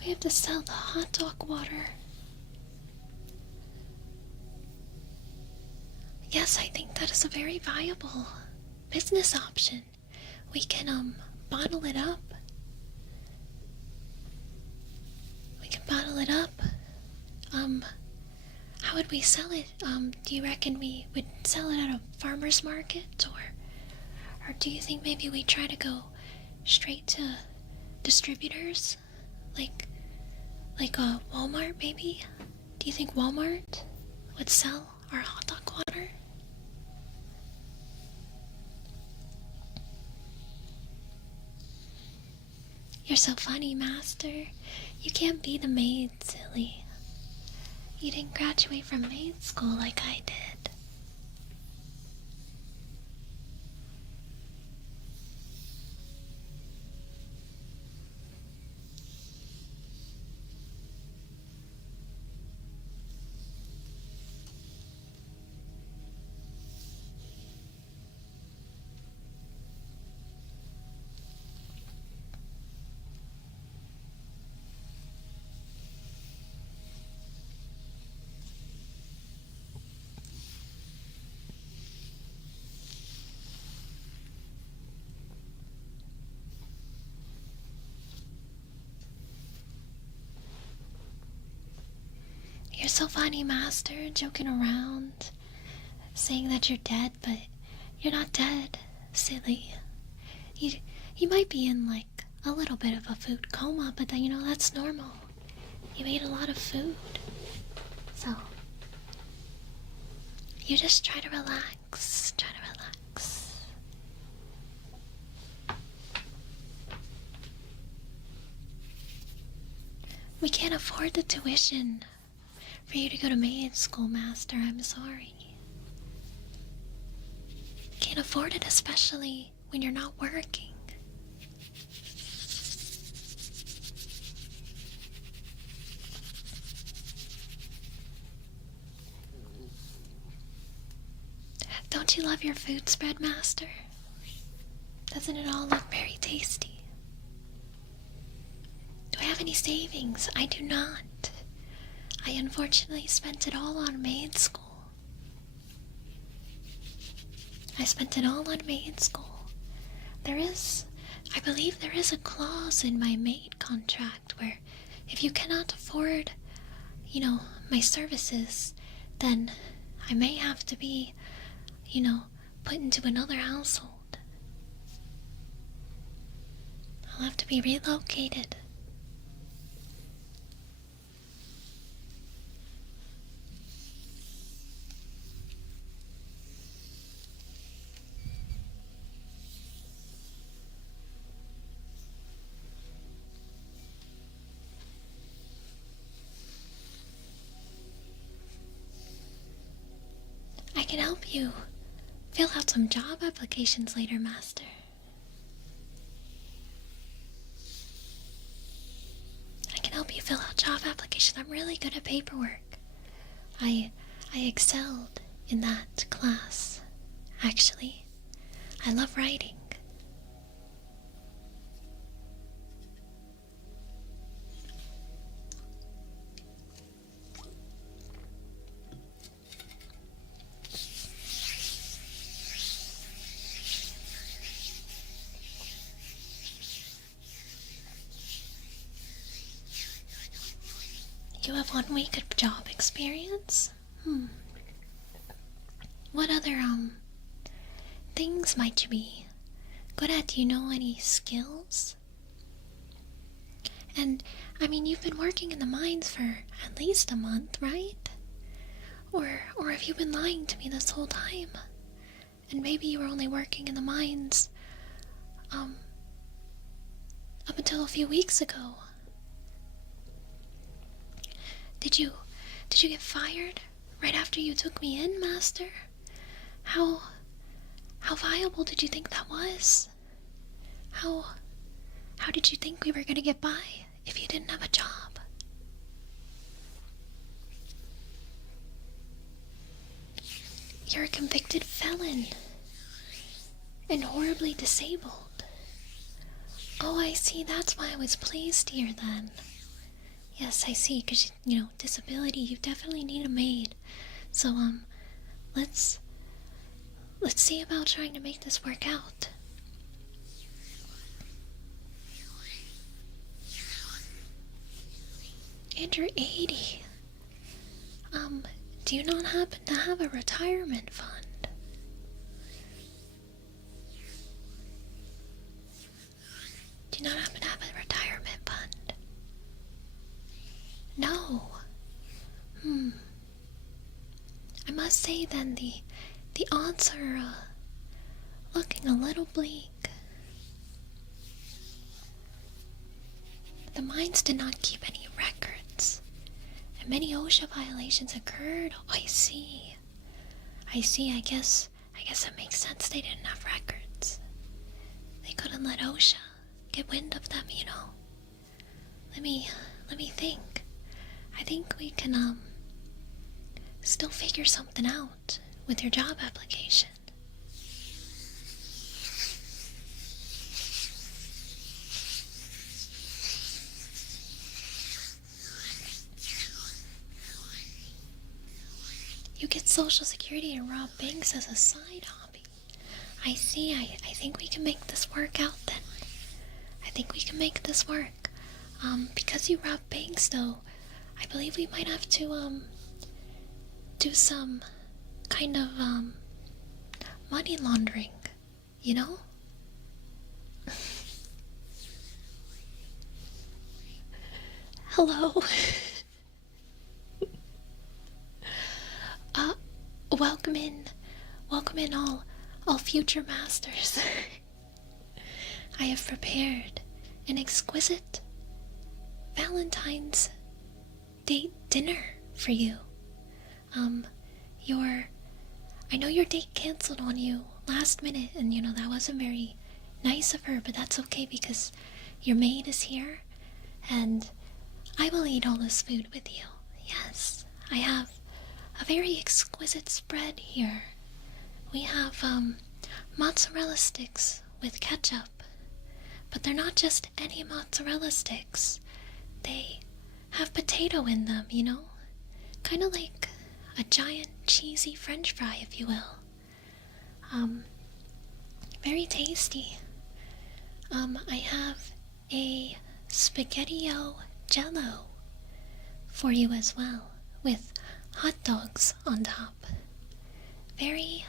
We have to sell the hot dog water. Yes, I think that is a very viable business option. We can, bottle it up. We can bottle it up. How would we sell it? Do you reckon we would sell it at a farmer's market? Or do you think maybe we try to go straight to distributors? Like Walmart, maybe? Do you think Walmart would sell our hot dog water? You're so funny, Master. You can't be the maid, silly. You didn't graduate from maid school like I did. You're so funny, Master, joking around, saying that you're dead, but you're not dead, silly. You might be in, like, a little bit of a food coma, but then, that's normal. You ate a lot of food. So, you just try to relax, We can't afford the tuition for you to go to maid school, Master. I'm sorry. Can't afford it, especially when you're not working. Don't you love your food spread, Master? Doesn't it all look very tasty? Do I have any savings? I do not. I unfortunately spent it all on maid school. I believe there is a clause in my maid contract where if you cannot afford, my services, then I may have to be, put into another household. I'll have to be relocated. I can help you fill out some job applications later, Master. I can help you fill out job applications. I'm really good at paperwork. I excelled in that class, actually. I love writing. You have 1 week of job experience? What other, things might you be good at? Do you know any skills? And, you've been working in the mines for at least a month, right? Or have you been lying to me this whole time? And maybe you were only working in the mines, up until a few weeks ago. Did you get fired right after you took me in, Master? How viable did you think that was? How did you think we were gonna get by if you didn't have a job? You're a convicted felon and horribly disabled. Oh, I see, that's why I was placed here then. Yes, I see, because, disability, you definitely need a maid. So, let's see about trying to make this work out. And you're 80. Do you not happen to have a retirement fund? Do you not happen to have a retirement fund? No. I must say then the odds are looking a little bleak. The mines did not keep any records, and many OSHA violations occurred. Oh, I see. I guess it makes sense they didn't have records. They couldn't let OSHA get wind of them, Let me think. I think we can still figure something out with your job application. You get Social Security and rob banks as a side hobby. I see. I think we can make this work out then. I think we can make this work. Because you rob banks, though, I believe we might have to, do some kind of, money laundering, Hello? Welcome in all future masters. I have prepared an exquisite Valentine's date dinner for you. I know your date canceled on you last minute, and that wasn't very nice of her, but that's okay because your maid is here, and I will eat all this food with you. Yes, I have a very exquisite spread here. We have mozzarella sticks with ketchup, but they're not just any mozzarella sticks. They have potato in them, kind of like a giant cheesy French fry, if you will. Very tasty. I have a spaghetti-o jello for you as well, with hot dogs on top. Very,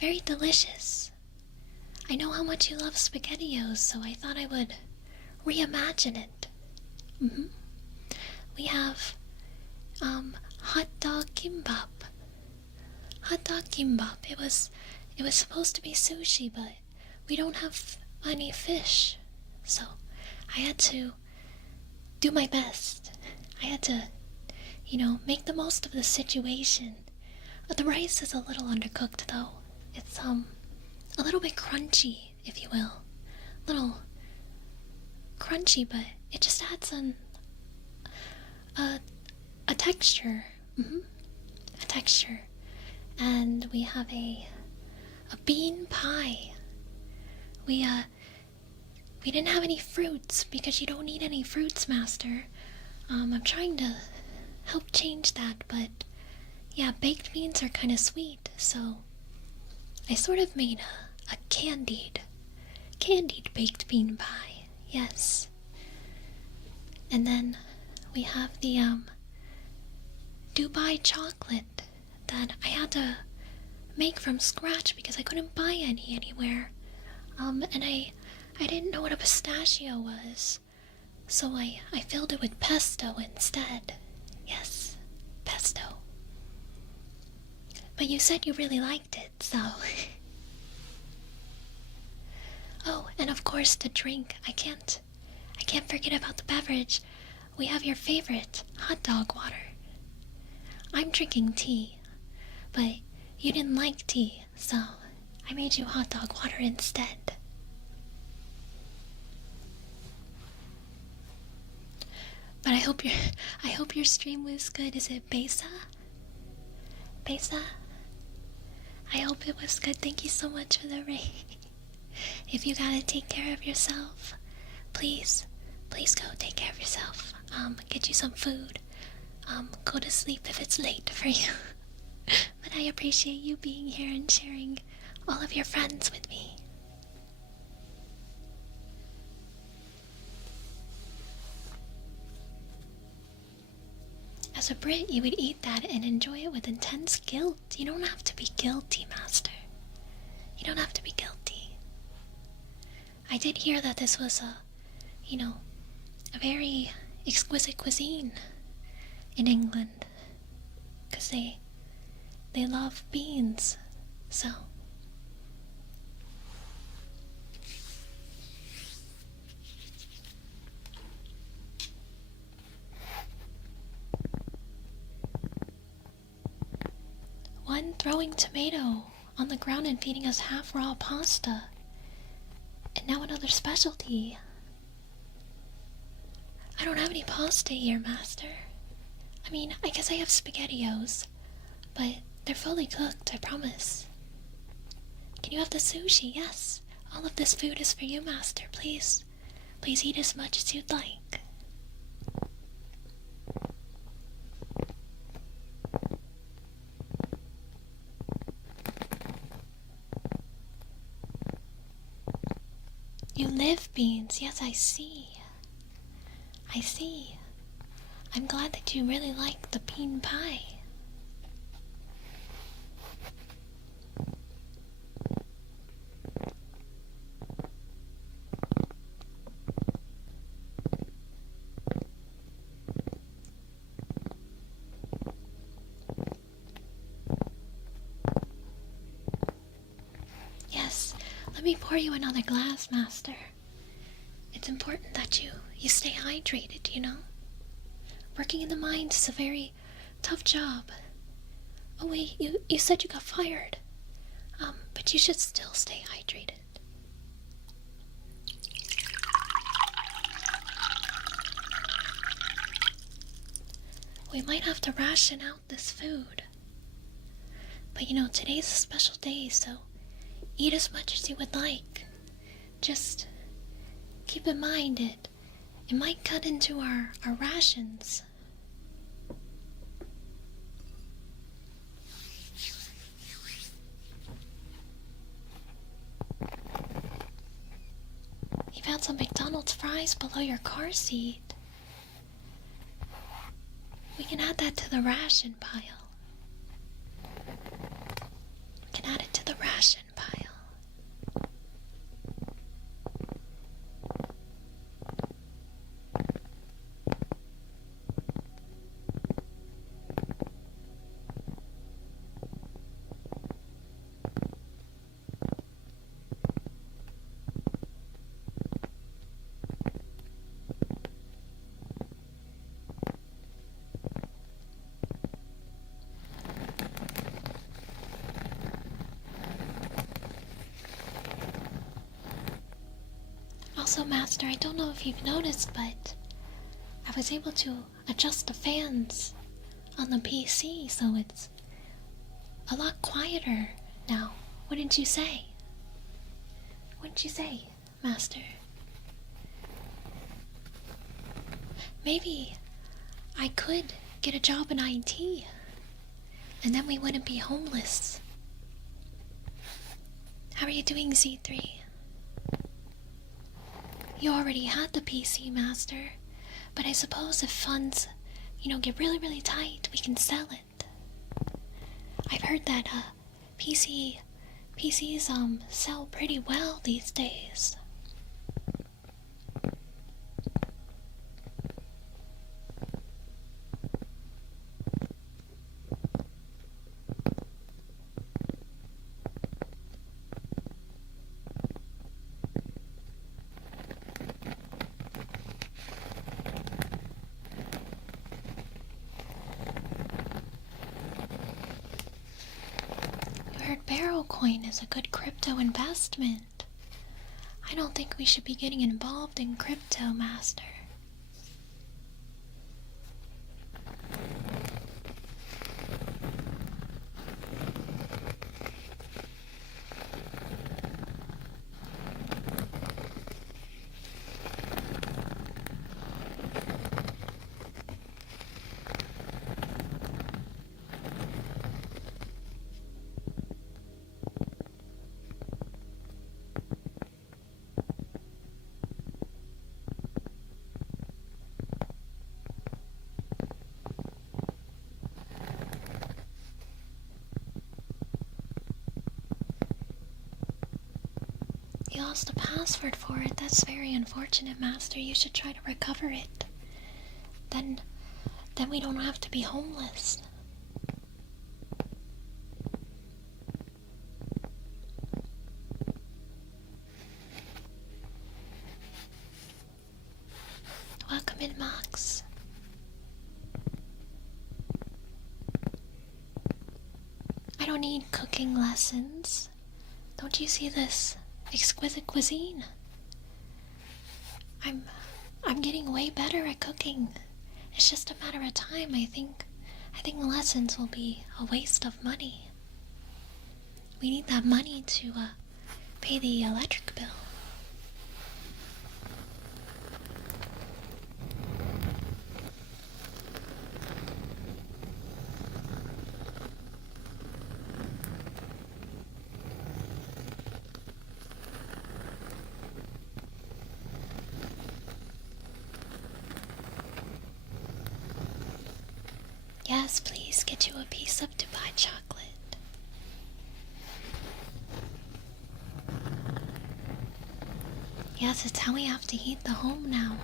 very delicious. I know how much you love SpaghettiOs, so I thought I would reimagine it. We have hot dog kimbap. Hot dog kimbap. It was supposed to be sushi, but we don't have any fish, so I had to do my best. I had to, make the most of the situation. The rice is a little undercooked, though. It's a little bit crunchy, if you will. A little crunchy, but it just adds a texture. A texture. And we have a bean pie. We didn't have any fruits because you don't need any fruits, Master. I'm trying to help change that, but yeah, baked beans are kind of sweet, so I sort of made a candied baked bean pie. Yes. And then we have the Dubai chocolate that I had to make from scratch because I couldn't buy any anywhere. And I didn't know what a pistachio was, so I filled it with pesto instead. Yes, pesto. But you said you really liked it, so... Oh, and of course the drink. I can't forget about the beverage. We have your favorite hot dog water. I'm drinking tea, but you didn't like tea, so I made you hot dog water instead. But I hope your stream was good. Is it Besa? Besa? I hope it was good. Thank you so much for the raid. If you gotta take care of yourself, please please go take care of yourself. Get you some food. Go to sleep if it's late for you. But I appreciate you being here and sharing all of your friends with me. As a Brit, you would eat that and enjoy it with intense guilt. You don't have to be guilty, Master. You don't have to be guilty. I did hear that this was a very exquisite cuisine in England. Because they love beans, so... One throwing tomato on the ground and feeding us half-raw pasta. And now another specialty. I don't have any pasta here, Master. I mean, I guess I have SpaghettiOs, but they're fully cooked, I promise. Can you have the sushi? Yes. All of this food is for you, Master. Please eat as much as you'd like. You live beans. Yes, I see. I'm glad that you really like the bean pie. Yes, let me pour you another glass, Master. It's important that you stay hydrated, you know? Working in the mines is a very tough job. Oh wait, you said you got fired. But you should still stay hydrated. We might have to ration out this food. But today's a special day, so eat as much as you would like. Just keep in mind it might cut into our rations. You found some McDonald's fries below your car seat. We can add that to the ration pile. We can add it to the ration pile. Also, Master, I don't know if you've noticed, but I was able to adjust the fans on the PC, so it's a lot quieter now. Wouldn't you say? Wouldn't you say, Master? Maybe I could get a job in IT, and then we wouldn't be homeless. How are you doing, Z3? You already had the PC, Master, but I suppose if funds, get really, really tight, we can sell it. I've heard that, PCs, sell pretty well these days. Barrel coin is a good crypto investment. I don't think we should be getting involved in crypto, Master. lost the password for it. That's very unfortunate, Master. You should try to recover it. Then we don't have to be homeless. Welcome in, Max. I don't need cooking lessons. Don't you see this exquisite cuisine? I'm getting way better at cooking. It's just a matter of time. I think lessons will be a waste of money. We need that money to pay the electric bill. Yes, please get you a piece of Dubai chocolate. Yes, it's how we have to heat the home now.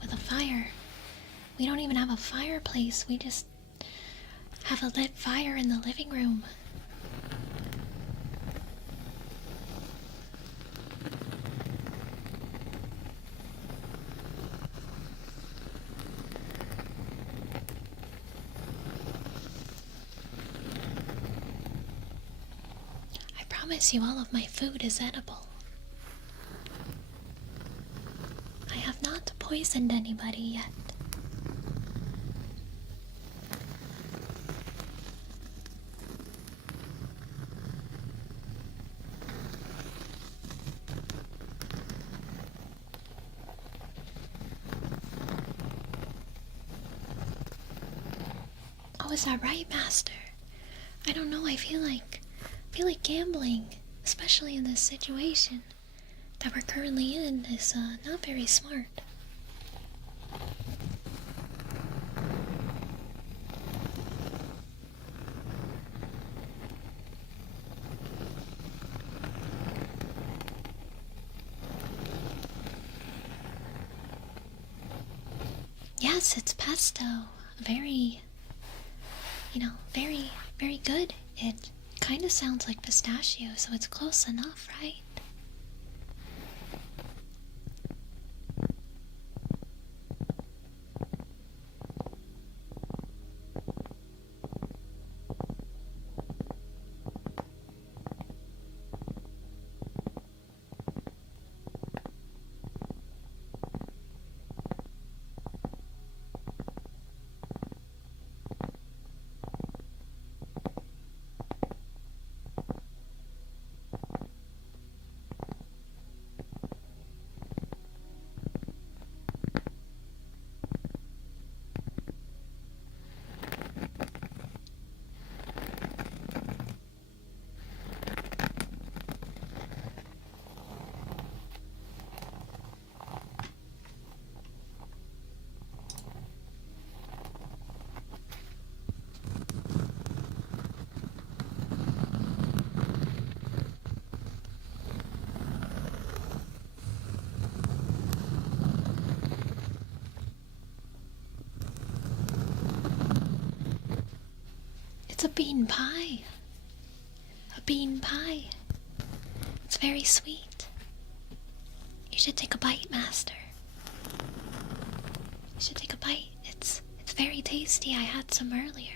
With a fire. We don't even have a fireplace, we just have a lit fire in the living room. I promise you all of my food is edible. I have not poisoned anybody yet. Oh, is that right, Master? I don't know, I feel like gambling, especially in this situation that we're currently in, is not very smart. Yes, it's pesto. Very, very good. It kind of sounds like pistachio, so it's close enough, right? It's a bean pie. A bean pie. It's very sweet. You should take a bite, Master. You should take a bite. It's very tasty. I had some earlier.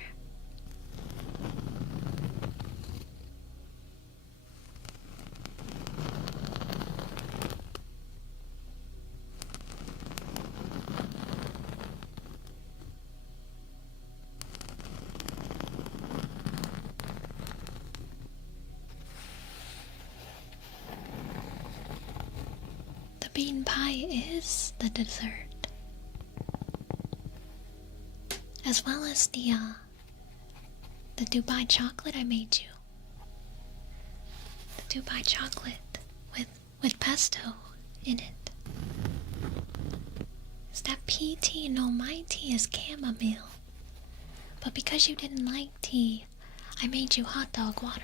Bean pie is the dessert, as well as the Dubai chocolate I made you. The Dubai chocolate with pesto in it. Is that pea tea? No, my tea is chamomile. But because you didn't like tea, I made you hot dog water.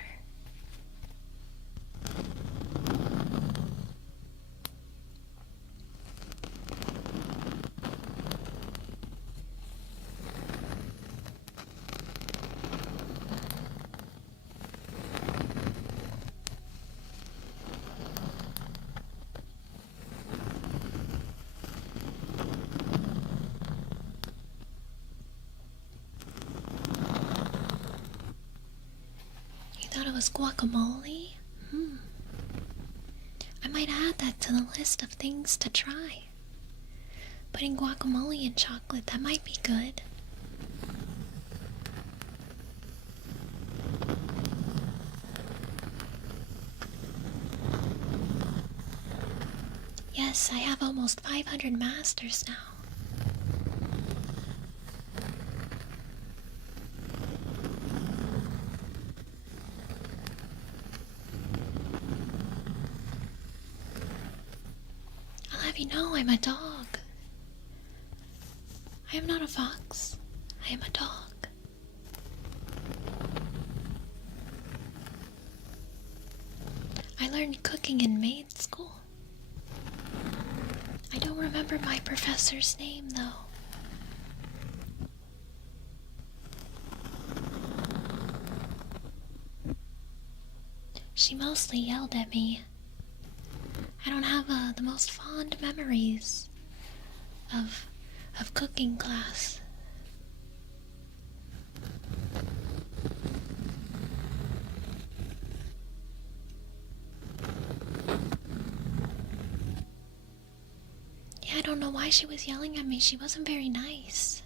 was guacamole? I might add that to the list of things to try. Putting guacamole in chocolate, that might be good. Yes, I have almost 500 masters now. I'll have you know I'm a dog. I am not a fox. I am a dog. I learned cooking in Maid school. I don't remember my professor's name, though. She mostly yelled at me. I don't have the most fond memories of cooking class. Yeah, I don't know why she was yelling at me. She wasn't very nice.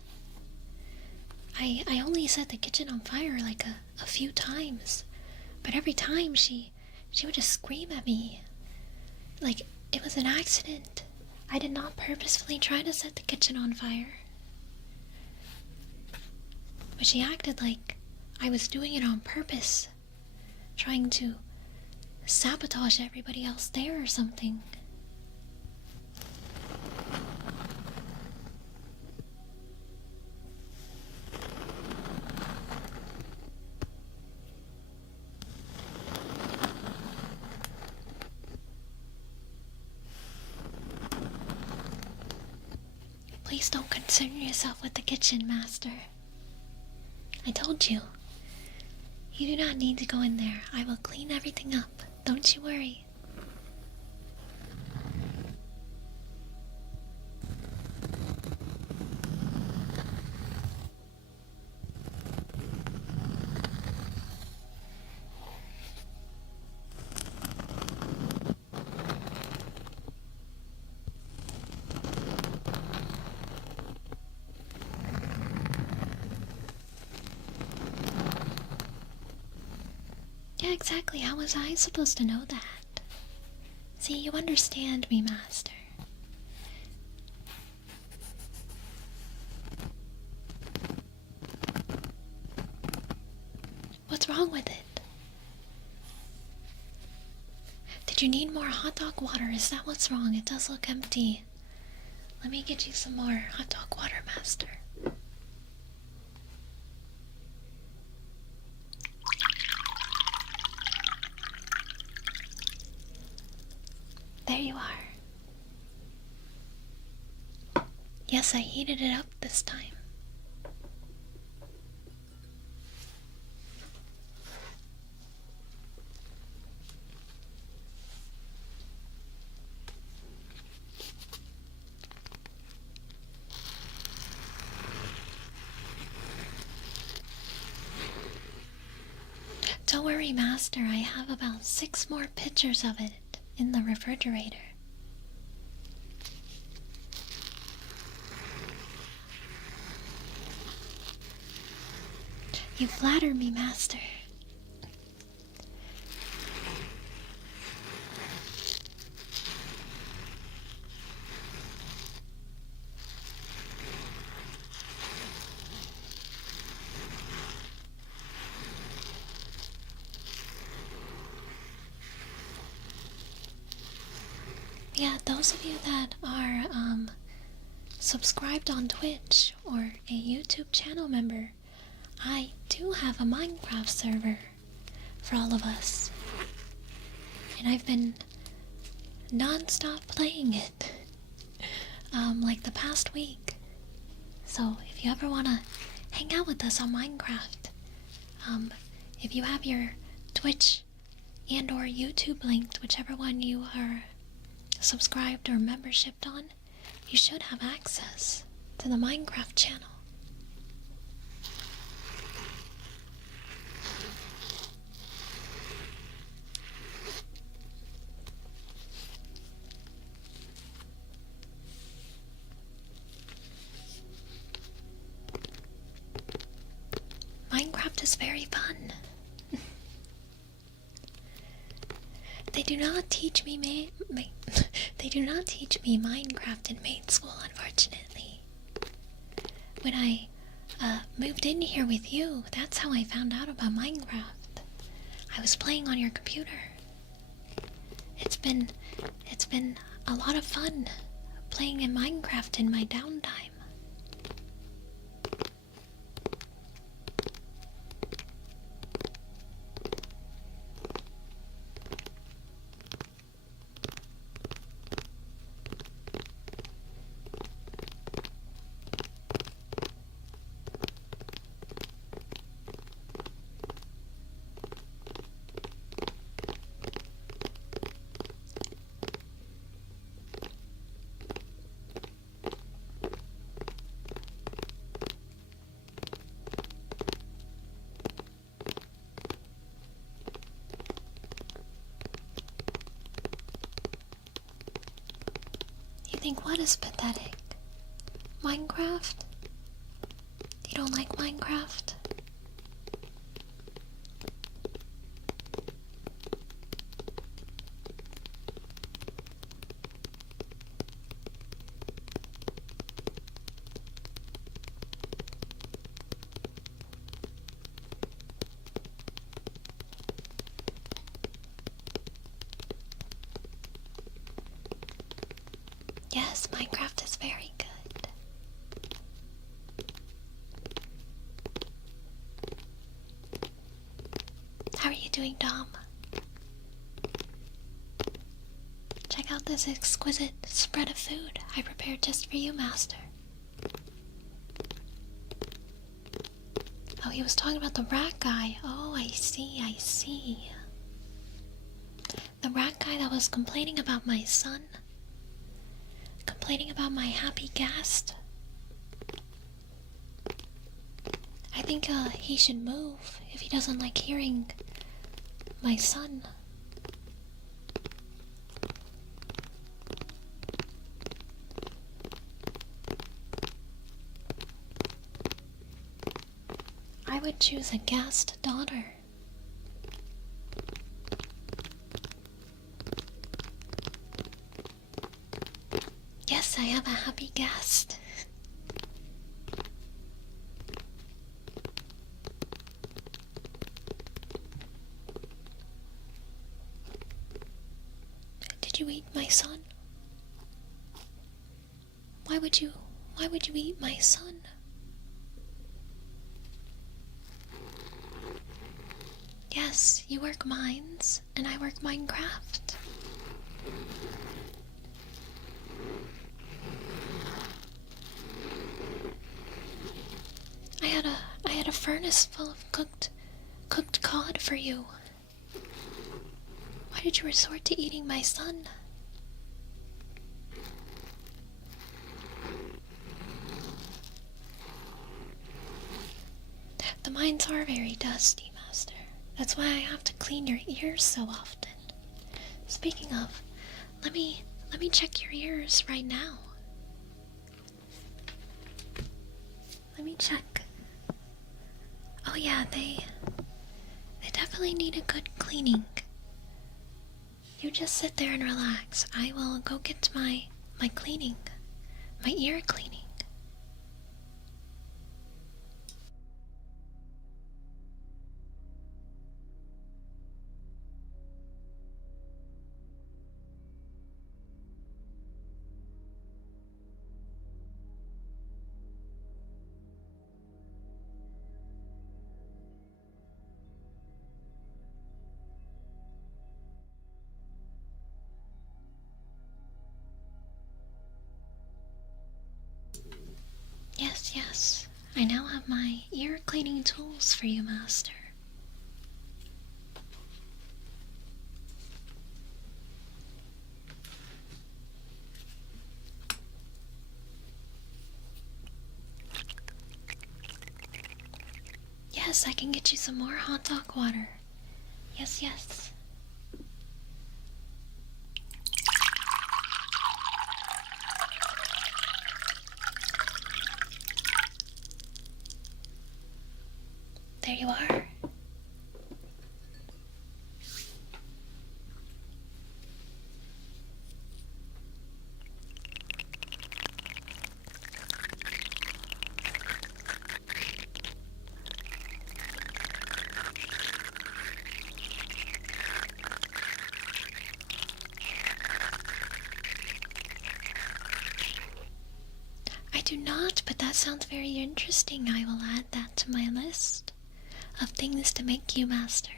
I only set the kitchen on fire like a few times, but every time she would just scream at me like it was an accident. I did not purposefully try to set the kitchen on fire. But she acted like I was doing it on purpose, trying to sabotage everybody else there or something. Please don't concern yourself with the kitchen, Master. I told you. You do not need to go in there. I will clean everything up. Don't you worry. Yeah, exactly. How was I supposed to know that? See, you understand me, Master. What's wrong with it? Did you need more hot dog water? Is that what's wrong? It does look empty. Let me get you some more hot dog water, Master. There you are. Yes, I heated it up this time. Don't worry, Master. I have about 6 more pitchers of it in the refrigerator. You flatter me, Master. Yeah, those of you that are subscribed on Twitch or a YouTube channel member, I do have a Minecraft server for all of us. And I've been non-stop playing it, like the past week. So if you ever want to hang out with us on Minecraft, if you have your Twitch and or YouTube linked, whichever one you are subscribed or membershiped on, you should have access to the Minecraft channel. is very fun. They do not teach me they do not teach me Minecraft in Maid school, unfortunately. When I moved in here with you, that's how I found out about Minecraft. I was playing on your computer. It's been a lot of fun playing in Minecraft in my downtime. You think what is pathetic? Minecraft? You don't like Minecraft? Yes, Minecraft is very good. How are you doing, Dom? Check out this exquisite spread of food I prepared just for you, Master. Oh, he was talking about the rat guy. Oh, I see, I see. The rat guy that was complaining about my son. Complaining about my happy guest. I think he should move if he doesn't like hearing my son. I would choose a guest daughter. Yes, I have a happy guest. Did you eat my son? Why would you eat my son? Yes, you work mines, and I work Minecraft. I had a furnace full of cooked cod for you. Why did you resort to eating my son? The mines are very dusty, Master. That's why I have to clean your ears so often. Speaking of, let me check your ears right now. Let me check. Oh yeah, they definitely need a good cleaning. You just sit there and relax. I will go get my cleaning, my ear cleaning. Yes, yes. I now have my ear cleaning tools for you, Master. Yes, I can get you some more hot dog water. Yes, yes. there you are. I do not, but that sounds very interesting. I will add that to my list of things to make you master.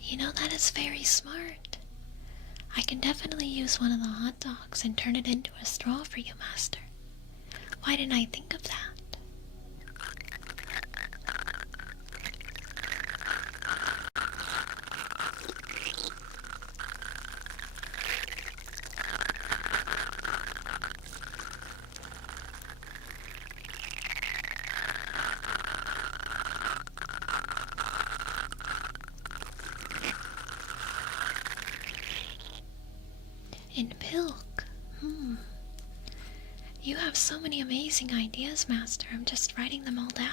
You know, that is very smart. I can definitely use one of the hot dogs and turn it into a straw for you, Master. Why didn't I think of that? In milk. You have so many amazing ideas, Master. I'm just writing them all down.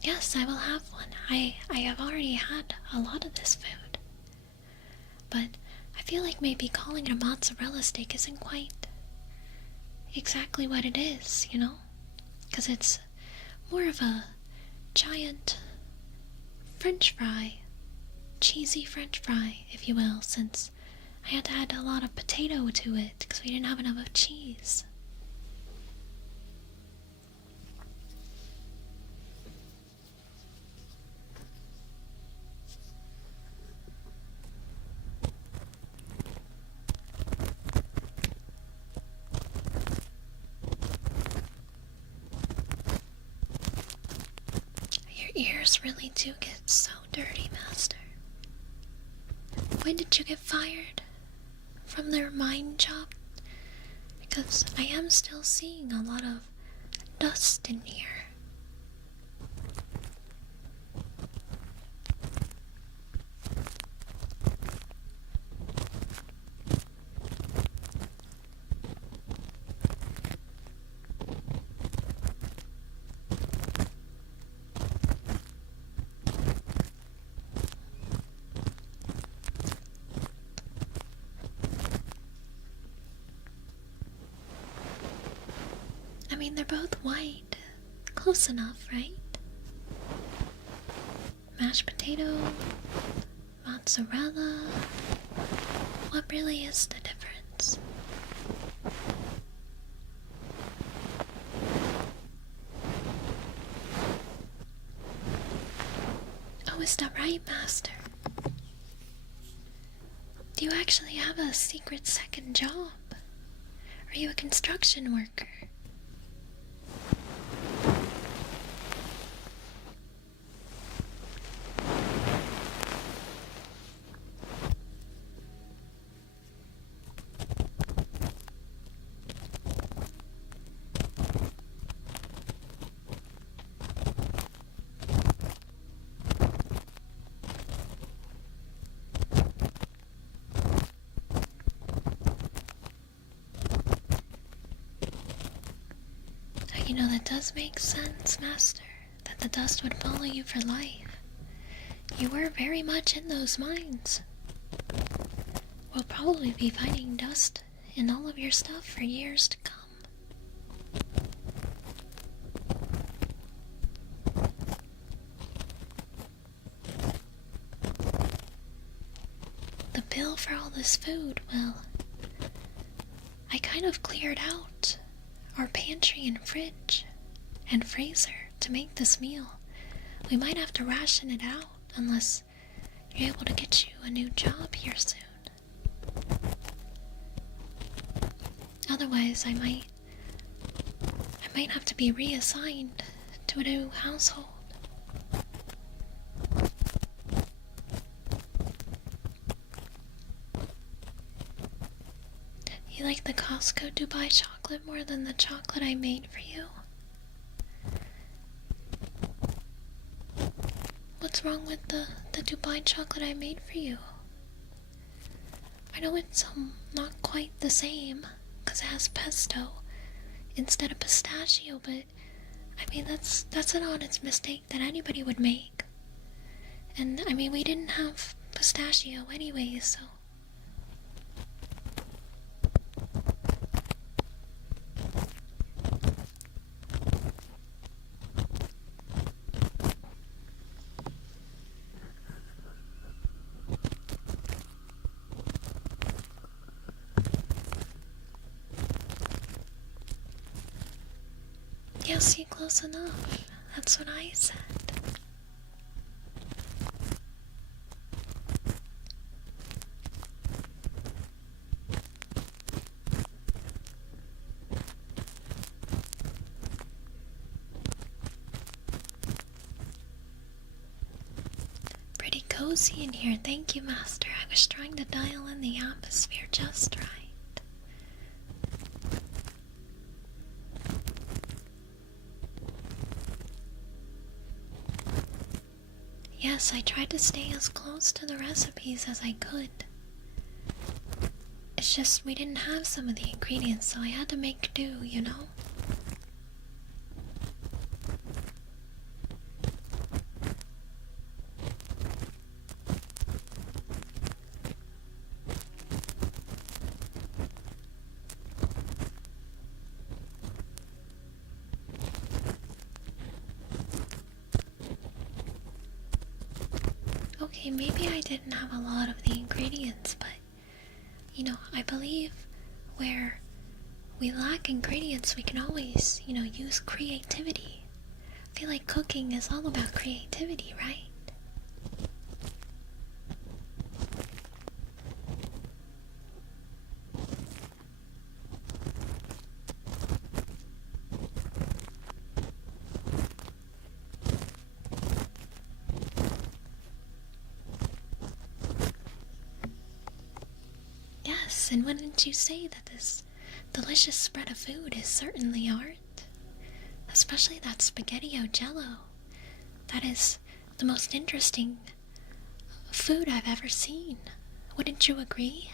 Yes, I will have one. I have already had a lot of this food. But I feel like maybe calling it a mozzarella stick isn't quite exactly what it is, you know? Because it's more of a giant French fry. Cheesy French fry, if you will, since I had to add a lot of potato to it because we didn't have enough of cheese. Your ears really do get so dirty, Master. When did you get fired from their mine job? Because I am still seeing a lot of dust in here. I mean, they're both white. Close enough, right? Mashed potato, mozzarella. What really is the difference? Oh, is that right, Master? Do you actually have a secret second job? Are you a construction worker? You know, that does make sense, Master, that the dust would follow you for life. You were very much in those mines. We'll probably be finding dust in all of your stuff for years to come. The bill for all this food, well, I kind of cleared out our pantry and fridge and freezer to make this meal. we might have to ration it out unless you're able to get you a new job here soon. Otherwise, I might have to be reassigned to a new household. You like the Costco Dubai chocolate more than the chocolate I made for you? What's wrong with the Dubai chocolate I made for you? I know it's not quite the same, because it has pesto instead of pistachio, but I mean, that's an honest mistake that anybody would make. And I mean, we didn't have pistachio anyway, so. Yeah, see, close enough. That's what I said. Pretty cozy in here, thank you, Master. I was trying to dial in the atmosphere just right. Yes, I tried to stay as close to the recipes as I could. It's just we didn't have some of the ingredients, so I had to make do, you know? Okay, maybe I didn't have a lot of the ingredients, but, you know, I believe where we lack ingredients, we can always, you know, use creativity. I feel like cooking is all about creativity, right? Yes, and wouldn't you say that this delicious spread of food is certainly art? Especially that spaghetti-o jello. That is the most interesting food I've ever seen. Wouldn't you agree?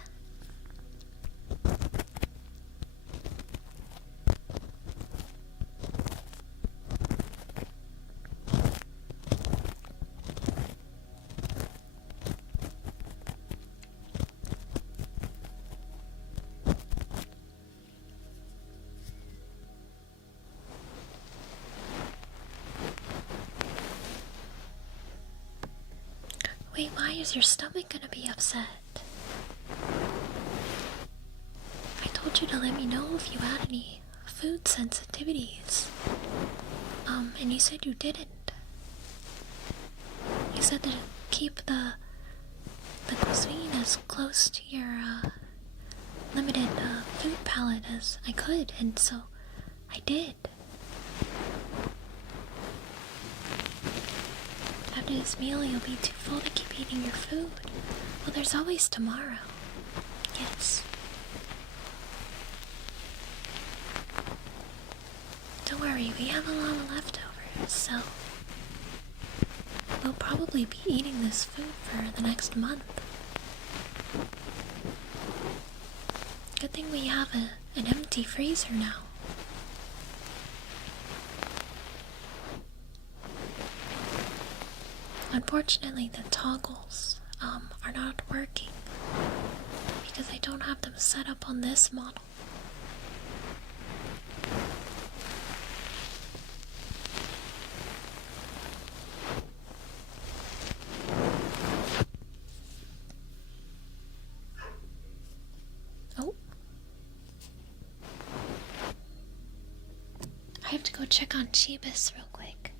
Wait, why is your stomach gonna be upset? I told you to let me know if you had any food sensitivities. And you said you didn't. You said to keep the cuisine as close to your limited food palette as I could, and so I did. After this meal, you'll be too full to keep eating your food. Well, there's always tomorrow. Yes. Don't worry, we have a lot of leftovers, so we'll probably be eating this food for the next month. Good thing we have an empty freezer now. Unfortunately, the toggles are not working because I don't have them set up on this model. Oh. I have to go check on Chibis real quick.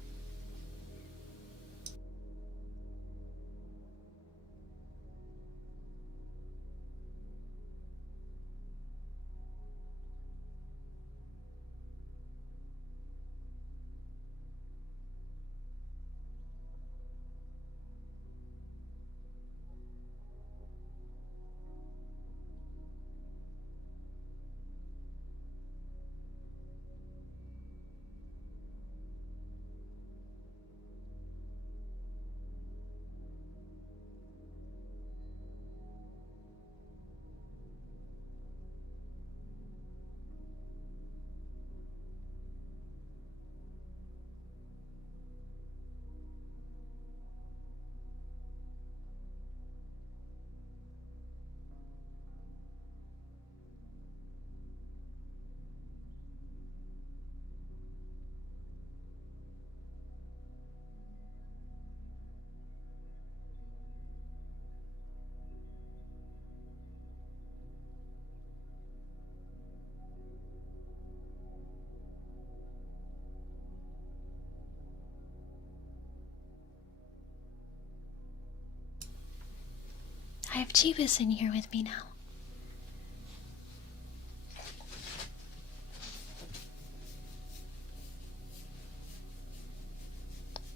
have Chibis in here with me now.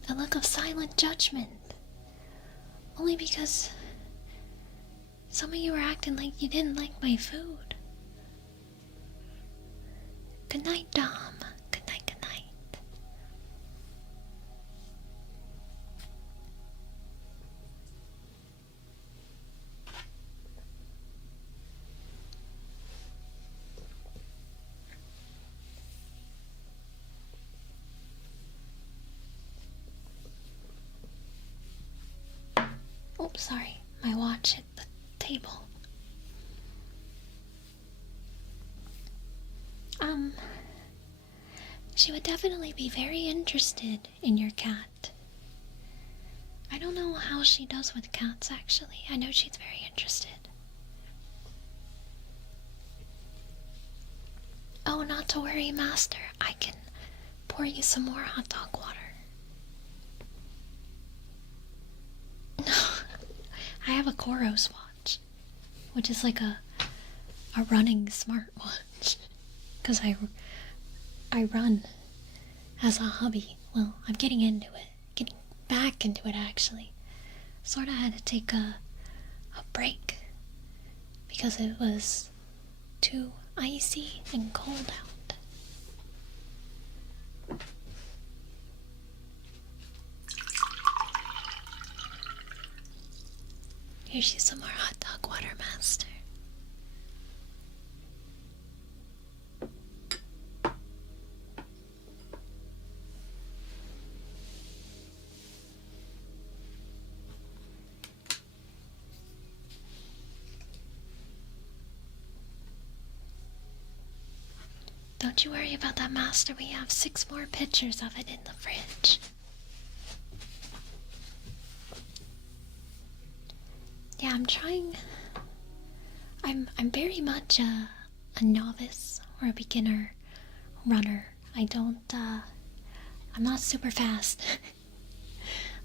A look of silent judgment. Only because some of you were acting like you didn't like my food. Good night, Dom. Good night, good night. Oops, sorry. My watch hit the table. She would definitely be very interested in your cat. I don't know how she does with cats, actually. I know she's very interested. Oh, not to worry, Master. I can pour you some more hot dog water. No, I have a Koros watch, which is like a running smartwatch. Because I run as a hobby. Well, I'm getting into it. Getting back into it, actually. Sort of had to take a break because it was too icy and cold out. Here's you some more hot dog water, Master. Don't you worry about that, Master. We have 6 more pictures of it in the fridge. Yeah, I'm trying. I'm very much a novice or a beginner runner. I'm not super fast.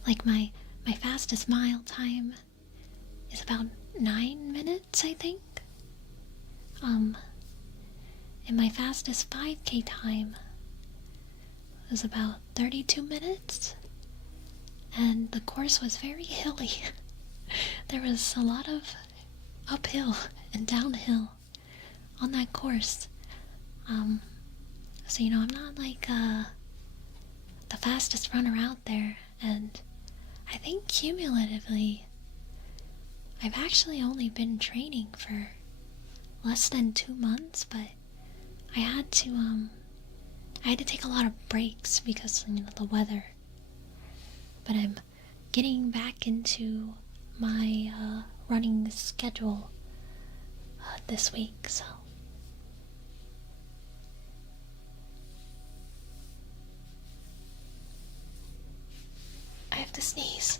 Like my fastest mile time is about 9 minutes, I think. And my fastest 5K time was about 32 minutes. And the course was very hilly. There was a lot of uphill and downhill on that course. So, I'm not like the fastest runner out there. And I think cumulatively, I've actually only been training for less than 2 months, but I had to take a lot of breaks because, the weather. But I'm getting back into my running schedule this week, so. I have to sneeze.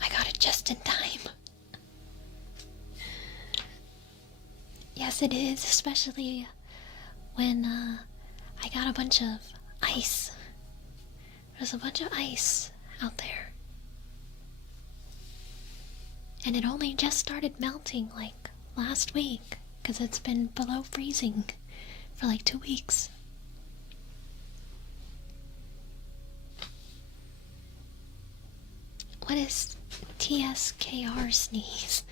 I got it just in time. Yes, it is, especially when I got a bunch of ice. There's a bunch of ice out there. And it only just started melting like last week, because it's been below freezing for like 2 weeks. What is TSKR sneeze?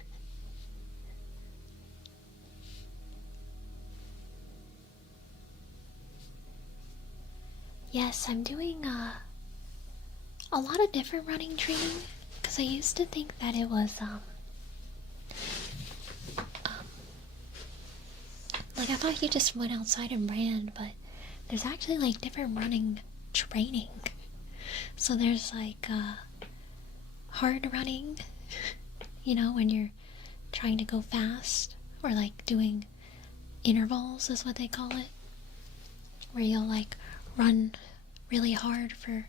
Yes, I'm doing a lot of different running training, because I used to think that it was like I thought you just went outside and ran, but there's actually like different running training. So there's like hard running, when you're trying to go fast, or like doing intervals is what they call it, where you'll like run really hard for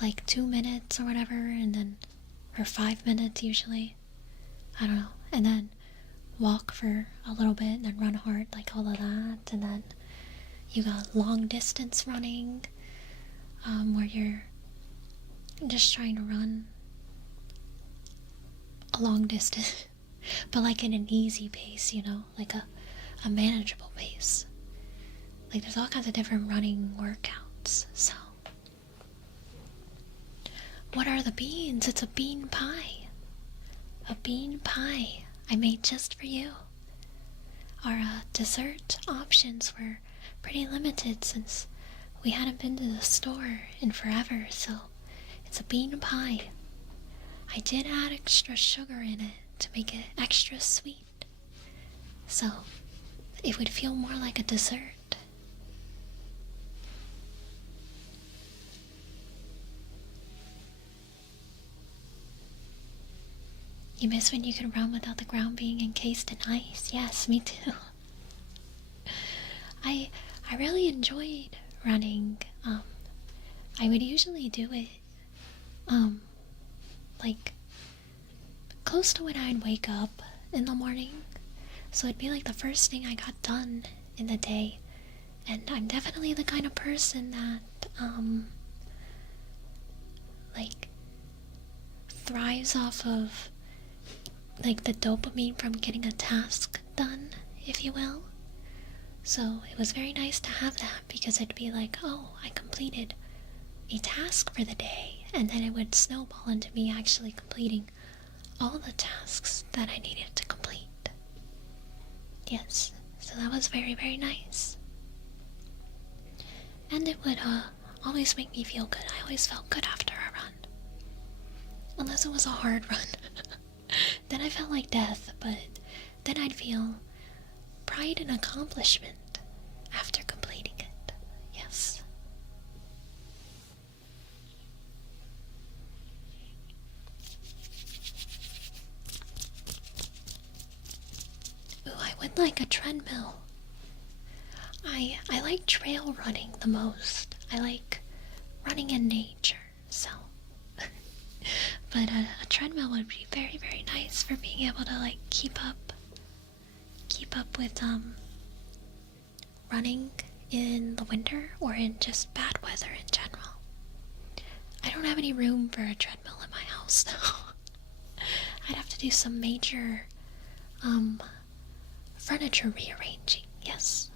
like 2 minutes or whatever, and then or 5 minutes usually, I don't know, and then walk for a little bit and then run hard, like all of that. And then you got long distance running, where just trying to run a long distance, but like in an easy pace, you know, like a manageable pace. Like there's all kinds of different running workouts, so. What are the beans? It's a bean pie. A bean pie I made just for you. Our dessert options were pretty limited since we hadn't been to the store in forever, so it's a bean pie. I did add extra sugar in it to make it extra sweet, so it would feel more like a dessert. You miss when you could run without the ground being encased in ice? Yes, me too. I really enjoyed running. I would usually do it, like, close to when I'd wake up in the morning. So it'd be like the first thing I got done in the day. And I'm definitely the kind of person that, like, thrives off of like the dopamine from getting a task done, if you will. So it was very nice to have that because it'd be like, oh, I completed a task for the day, and then it would snowball into me actually completing all the tasks that I needed to complete. Yes, so that was very, very nice. And it would always make me feel good. I always felt good after a run. Unless it was a hard run. Then I felt like death, but then I'd feel pride and accomplishment after completing it. Yes. Ooh, I would like a treadmill. I like trail running the most. I like running in nature, so. But a treadmill would be very, very nice for being able to like keep up with running in the winter or in just bad weather in general. I don't have any room for a treadmill in my house though. I'd have to do some major furniture rearranging. Yes.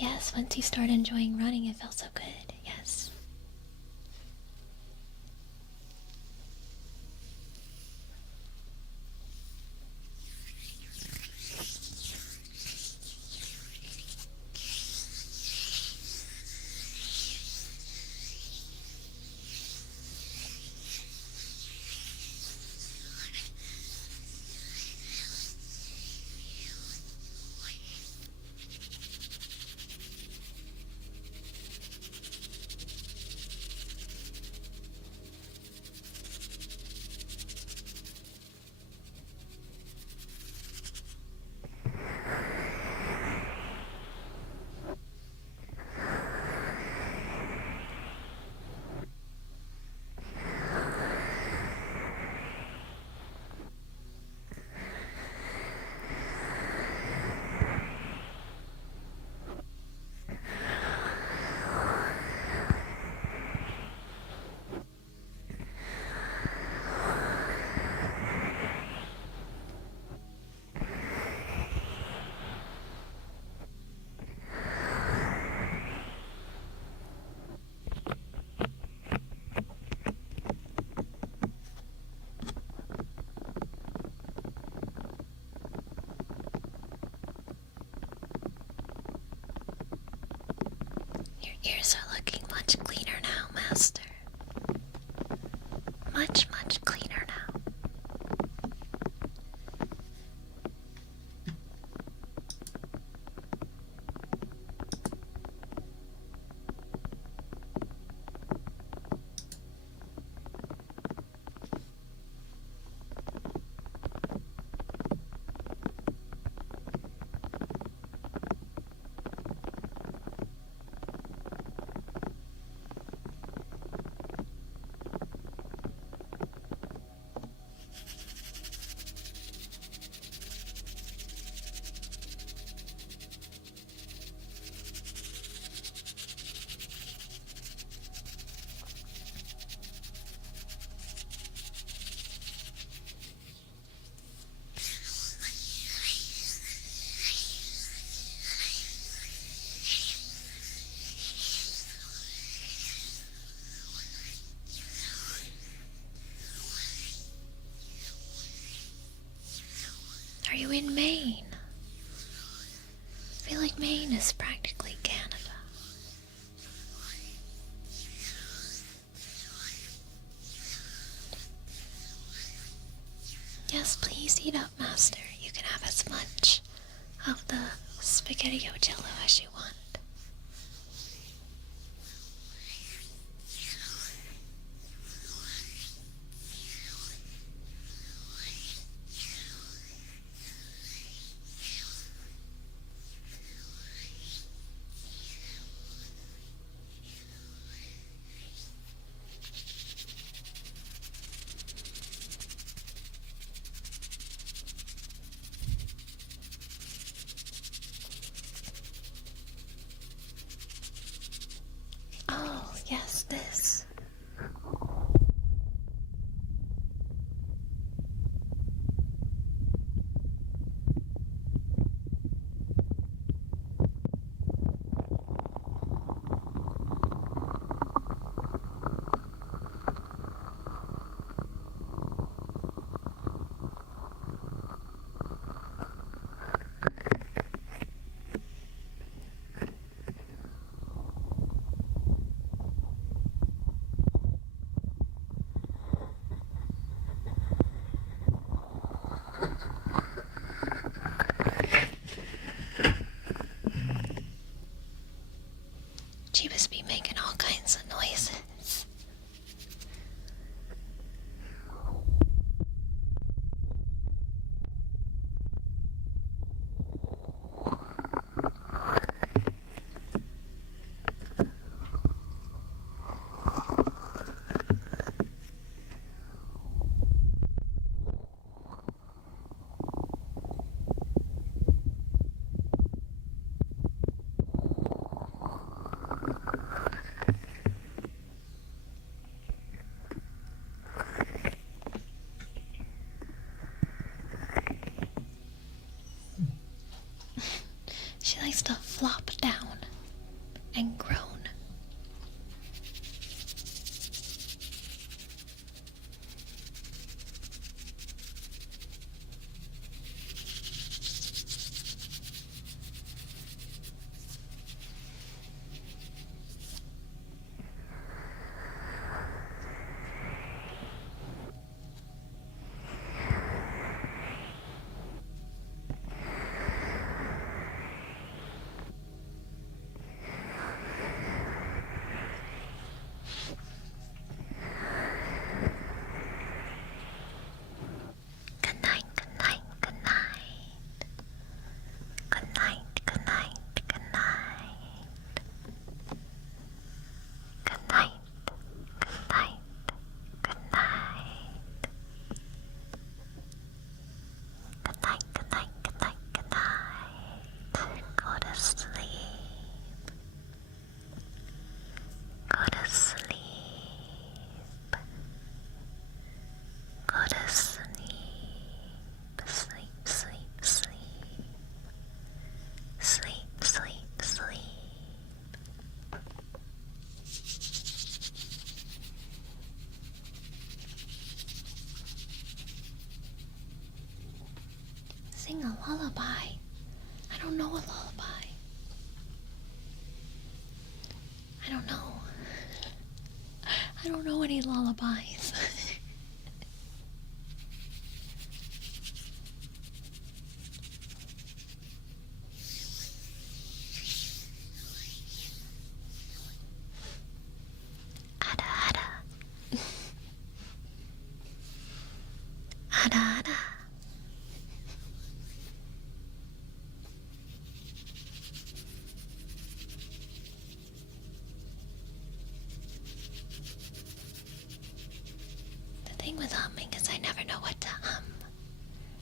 Yes, once you start enjoying running, it felt so good. Yes. Your ears are looking much cleaner now, Master. Much, much cleaner now. is practically Canada. Yes, please eat up, Master. You can have as much of the spaghetti-o jello as you want. Oh, yes, this. She must be making all kinds of noises. She likes to flop down and groan. Good night, good night, good night. Good night, good night, good night. Good night, good night, good night. Good night, good night, good night, good night. Go to sleep. Go to sleep. Go to sleep. Sleep, sleep, sleep. Sleep, sleep, sleep. Sing a lullaby. I don't know a lullaby. I don't know. I don't know any lullabies. Ada, ada. Ada, ada. The thing with humming is I never know what to hum.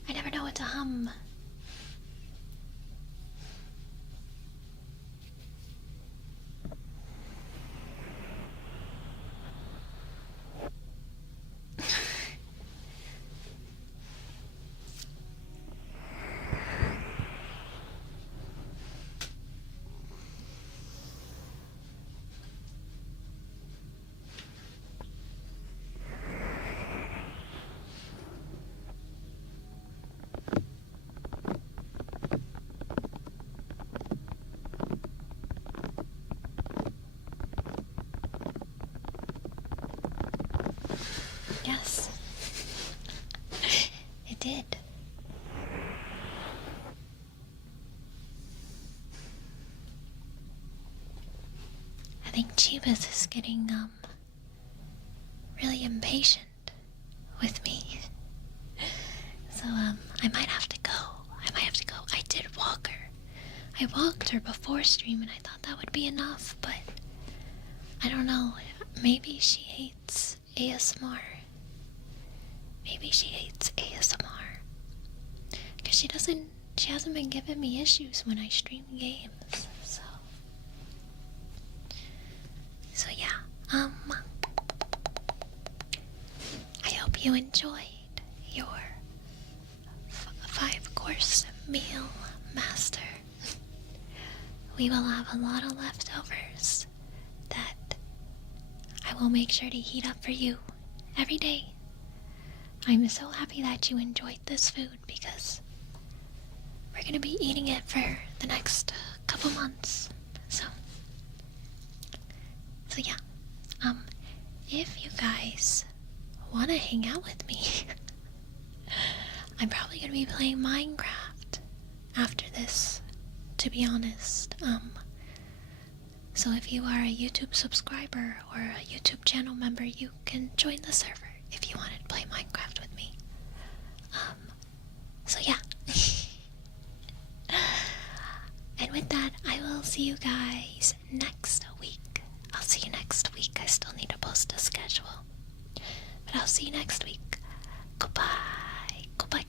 I never know what to hum. Yes. It did. I think Chivas is getting, really impatient with me. So, I might have to go. I did walk her. I walked her before stream and I thought that would be enough, but I don't know. Maybe she hates ASMR. Because she hasn't been giving me issues when I stream games, so yeah, I hope you enjoyed your 5-course meal, Master. We will have a lot of leftovers that I will make sure to heat up for you every day. I'm so happy that you enjoyed this food because we're going to be eating it for the next couple months. So yeah, if you guys want to hang out with me, I'm probably going to be playing Minecraft after this, to be honest. So if you are a YouTube subscriber or a YouTube channel member, you can join the server if you wanted to play Minecraft with me. So yeah. And with that, I will see you guys next week. I'll see you next week. I still need to post a schedule. But I'll see you next week. Goodbye. Goodbye.